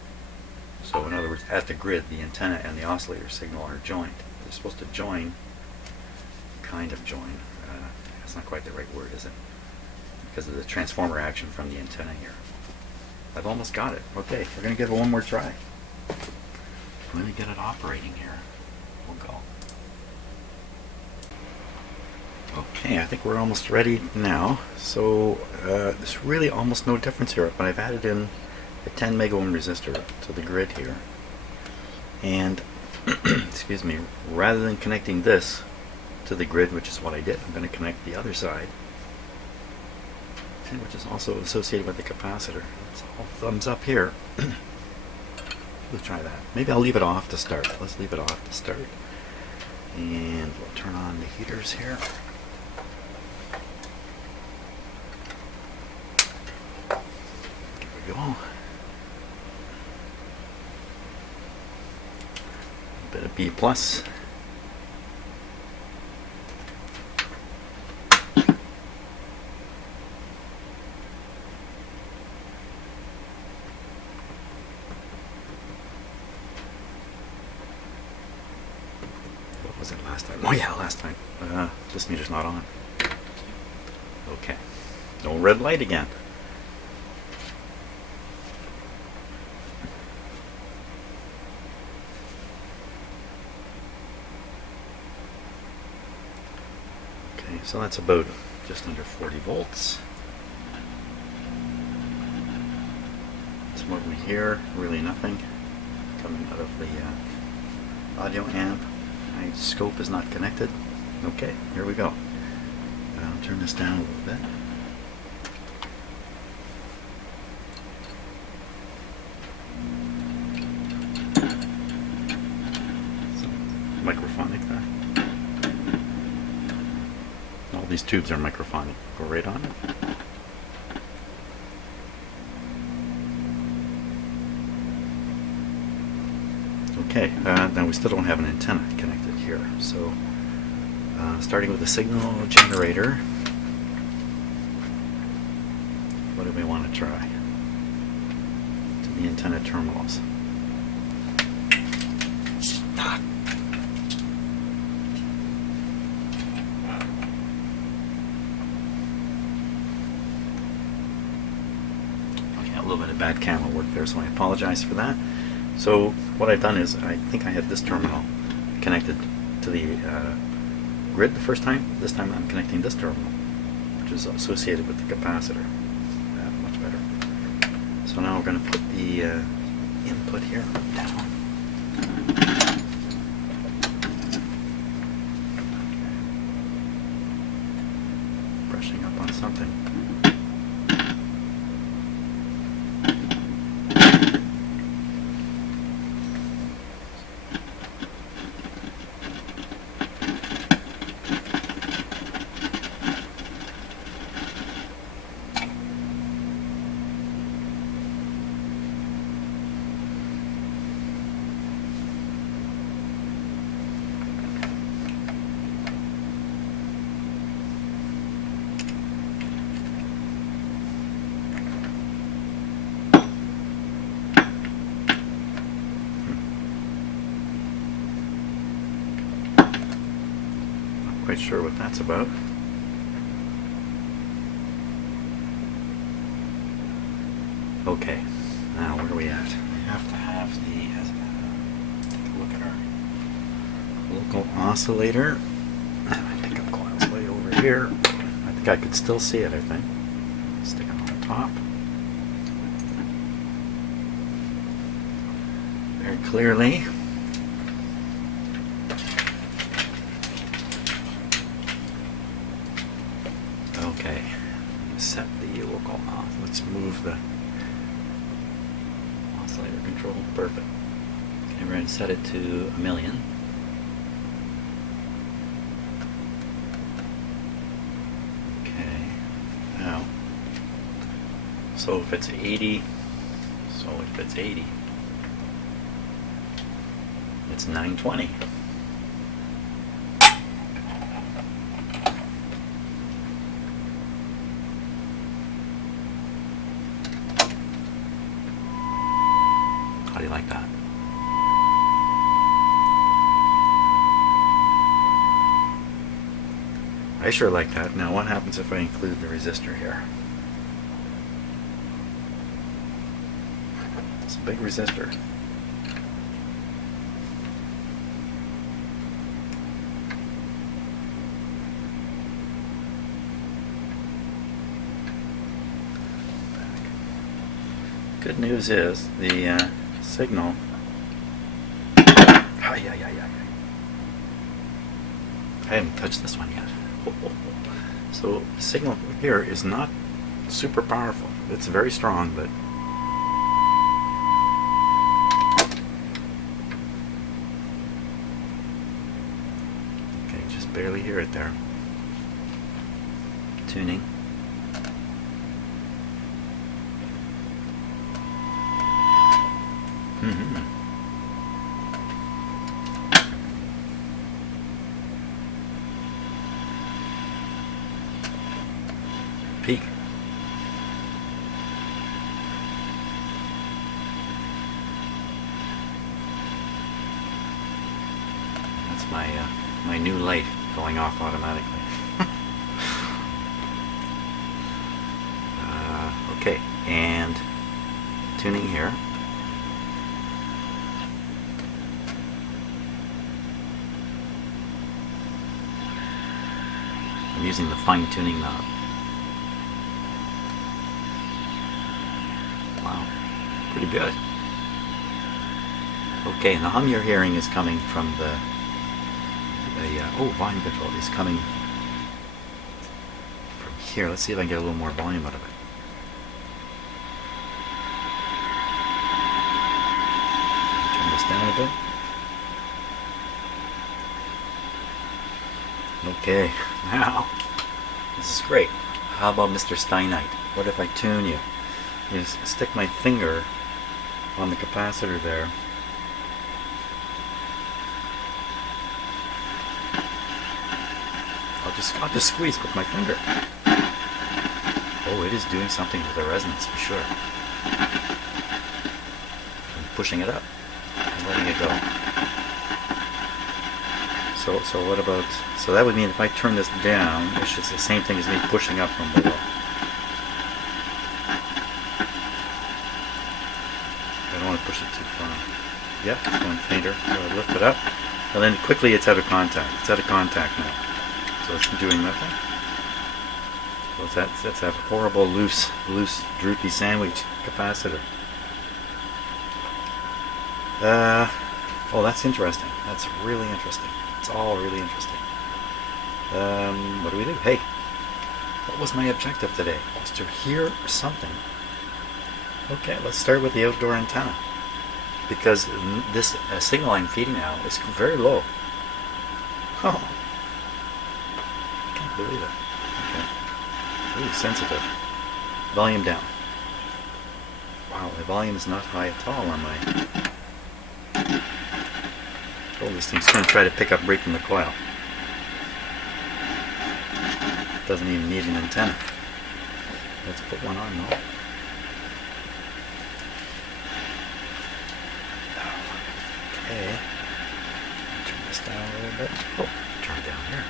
So in other words, at the grid, the antenna and the oscillator signal are joined. They're supposed to join, kind of join. That's not quite the right word, is it? Because of the transformer action from the antenna here. I've almost got it. Okay, we're going to give it one more try. I'm going to get it operating here. We'll go. Okay, I think we're almost ready now. So there's really almost no difference here, but I've added in a 10 mega ohm resistor to the grid here. And, excuse me, rather than connecting this to the grid, which is what I did, I'm going to connect the other side, which is also associated with the capacitor. It's all thumbs up here. We'll try that. Maybe I'll leave it off to start. Let's leave it off to start. And we'll turn on the heaters here. There we go. A bit of B plus. Was it last time? Oh yeah, last time. This meter's not on. Okay. No red light again. Okay, so that's about just under 40 volts. So what we hear, really nothing coming out of the audio amp. My scope is not connected. Okay, here we go. I'll turn this down a little bit. So, microphonic there. All these tubes are microphonic. Go right on it. Okay, now we still don't have an antenna connected here, so starting with the signal generator, what do we want to try? To the antenna terminals. Okay, a little bit of bad camera work there, so I apologize for that. So what I've done is, I think I had this terminal connected to the grid the first time. This time I'm connecting this terminal, which is associated with the capacitor. Much better. So now we're going to put the input here down. Brushing up on something. Quite sure what that's about. Okay, now where are we at? We have to have the, take a look at our local oscillator. My pickup coil's way over here. I think I could still see it, I think. Stick it on the top. Very clearly. Okay, set the local off. Let's move the oscillator control. Perfect. Okay, we're going to set it to 1,000,000. Okay, now, so if it's 80, it's 920. How do you like that? I sure like that. Now what happens if I include the resistor here? It's a big resistor. Good news is the signal. I haven't touched this one yet. So the signal here is not super powerful. It's very strong, but okay, just barely hear it there. Tuning. Peak. That's my new light going off automatically. Okay, and tuning here. I'm using the fine tuning knob. Wow, pretty good. Okay, and the hum you're hearing is coming from the volume control is coming from here. Let's see if I can get a little more volume out of it. Turn this down a bit. Okay, now this is great. How about Mr. Steinite? What if I tune you? Is stick my finger on the capacitor there. I'll just squeeze with my finger. Oh, it is doing something with the resonance for sure. I'm pushing it up and letting it go. So what about, so that would mean if I turn this down, it's just the same thing as me pushing up from below. I don't want to push it too far. Yep, it's going fainter. So I lift it up, and then quickly it's out of contact. It's out of contact now. So it's doing nothing. So that's that horrible loose, droopy sandwich capacitor. Oh, that's interesting. That's really interesting. It's all really interesting. What do we do? Hey, what was my objective today? Was to hear something. Okay, let's start with the outdoor antenna. Because this signal I'm feeding now is very low. Oh, I can't believe it. Okay. Ooh, sensitive. Volume down. Wow, the volume is not high at all on my... Oh, this thing's going to try to pick up right from the coil. Doesn't even need an antenna. Let's put one on though. Okay. Turn this down a little bit. Oh, turn it down here.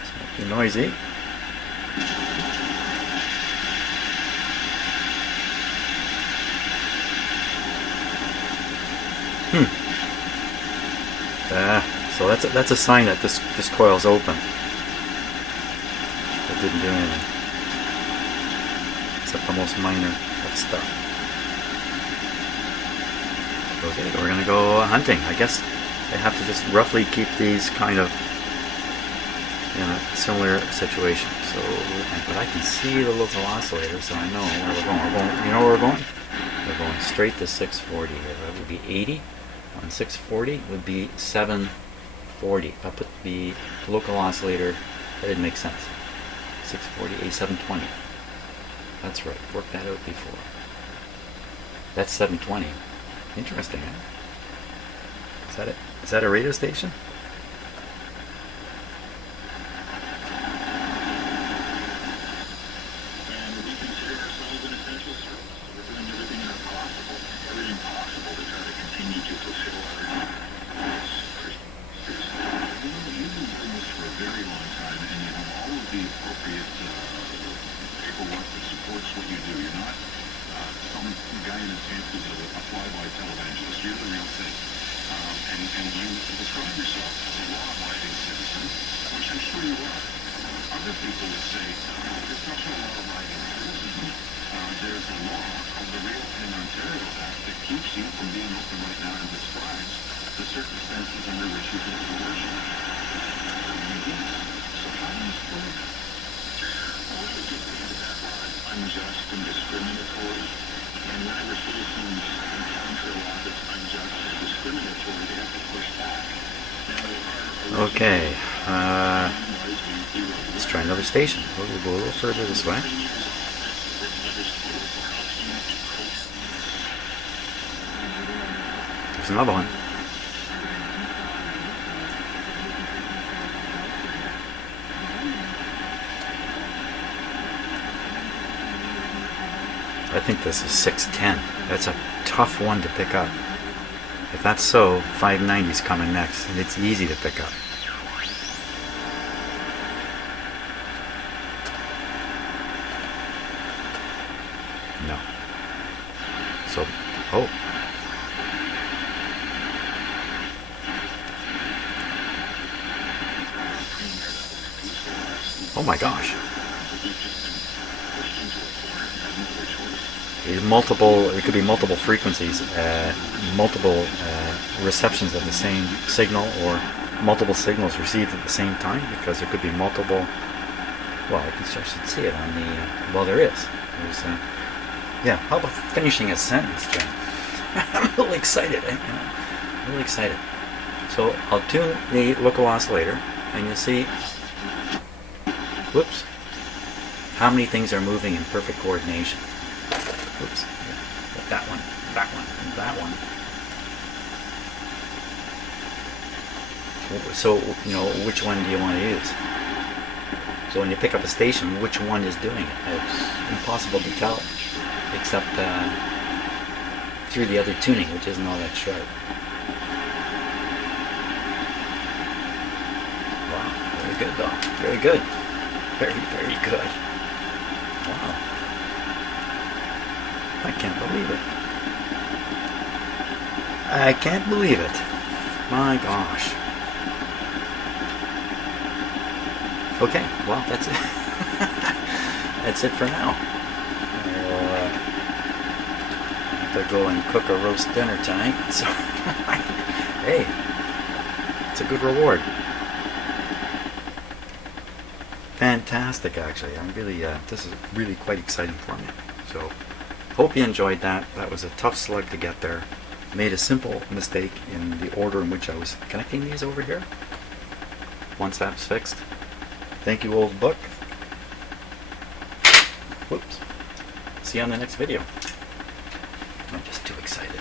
It's not too noisy. So that's a sign that this coil's open. It didn't do anything. Except the most minor of stuff. Okay, we're gonna go hunting. I guess I have to just roughly keep these kind of in a similar situation. So, but I can see the local oscillator, so I know where we're going. You know where we're going? We're going straight to 640 here. That would be 80 on 640 would be 740. If I put the local oscillator, that didn't make sense. 640, a 720. That's right. Worked that out before. That's 720. Interesting, huh? Is that it? Is that a radio station? Okay, let's try another station. We'll go a little further this way. There's another one. I think this is 610. That's a tough one to pick up. If that's so, 590 is coming next, and it's easy to pick up. No. So, oh. Oh my gosh. It could be multiple frequencies, multiple receptions of the same signal, or multiple signals received at the same time, because there could be multiple. Well, I should see it on the. Well, there is. Yeah. How about finishing a sentence, Jen? I'm really excited. I'm really excited. So I'll tune the local oscillator, and you'll see. Whoops. How many things are moving in perfect coordination? Oops. That one, and that one. So, which one do you want to use? So when you pick up a station, which one is doing it? It's impossible to tell, except through the other tuning, which isn't all that sharp. Wow, very good though. Very good. Very, very good. Wow. I can't believe it. I can't believe it. My gosh. Okay, well, that's it. That's it for now. I'll have to go and cook a roast dinner tonight. So, hey, it's a good reward. Fantastic, actually. I'm really, this is really quite exciting for me. So, hope you enjoyed that. That was a tough slug to get there. Made a simple mistake in the order in which I was connecting these over here. Once that's fixed. Thank you, old book. Whoops. See you on the next video. I'm just too excited.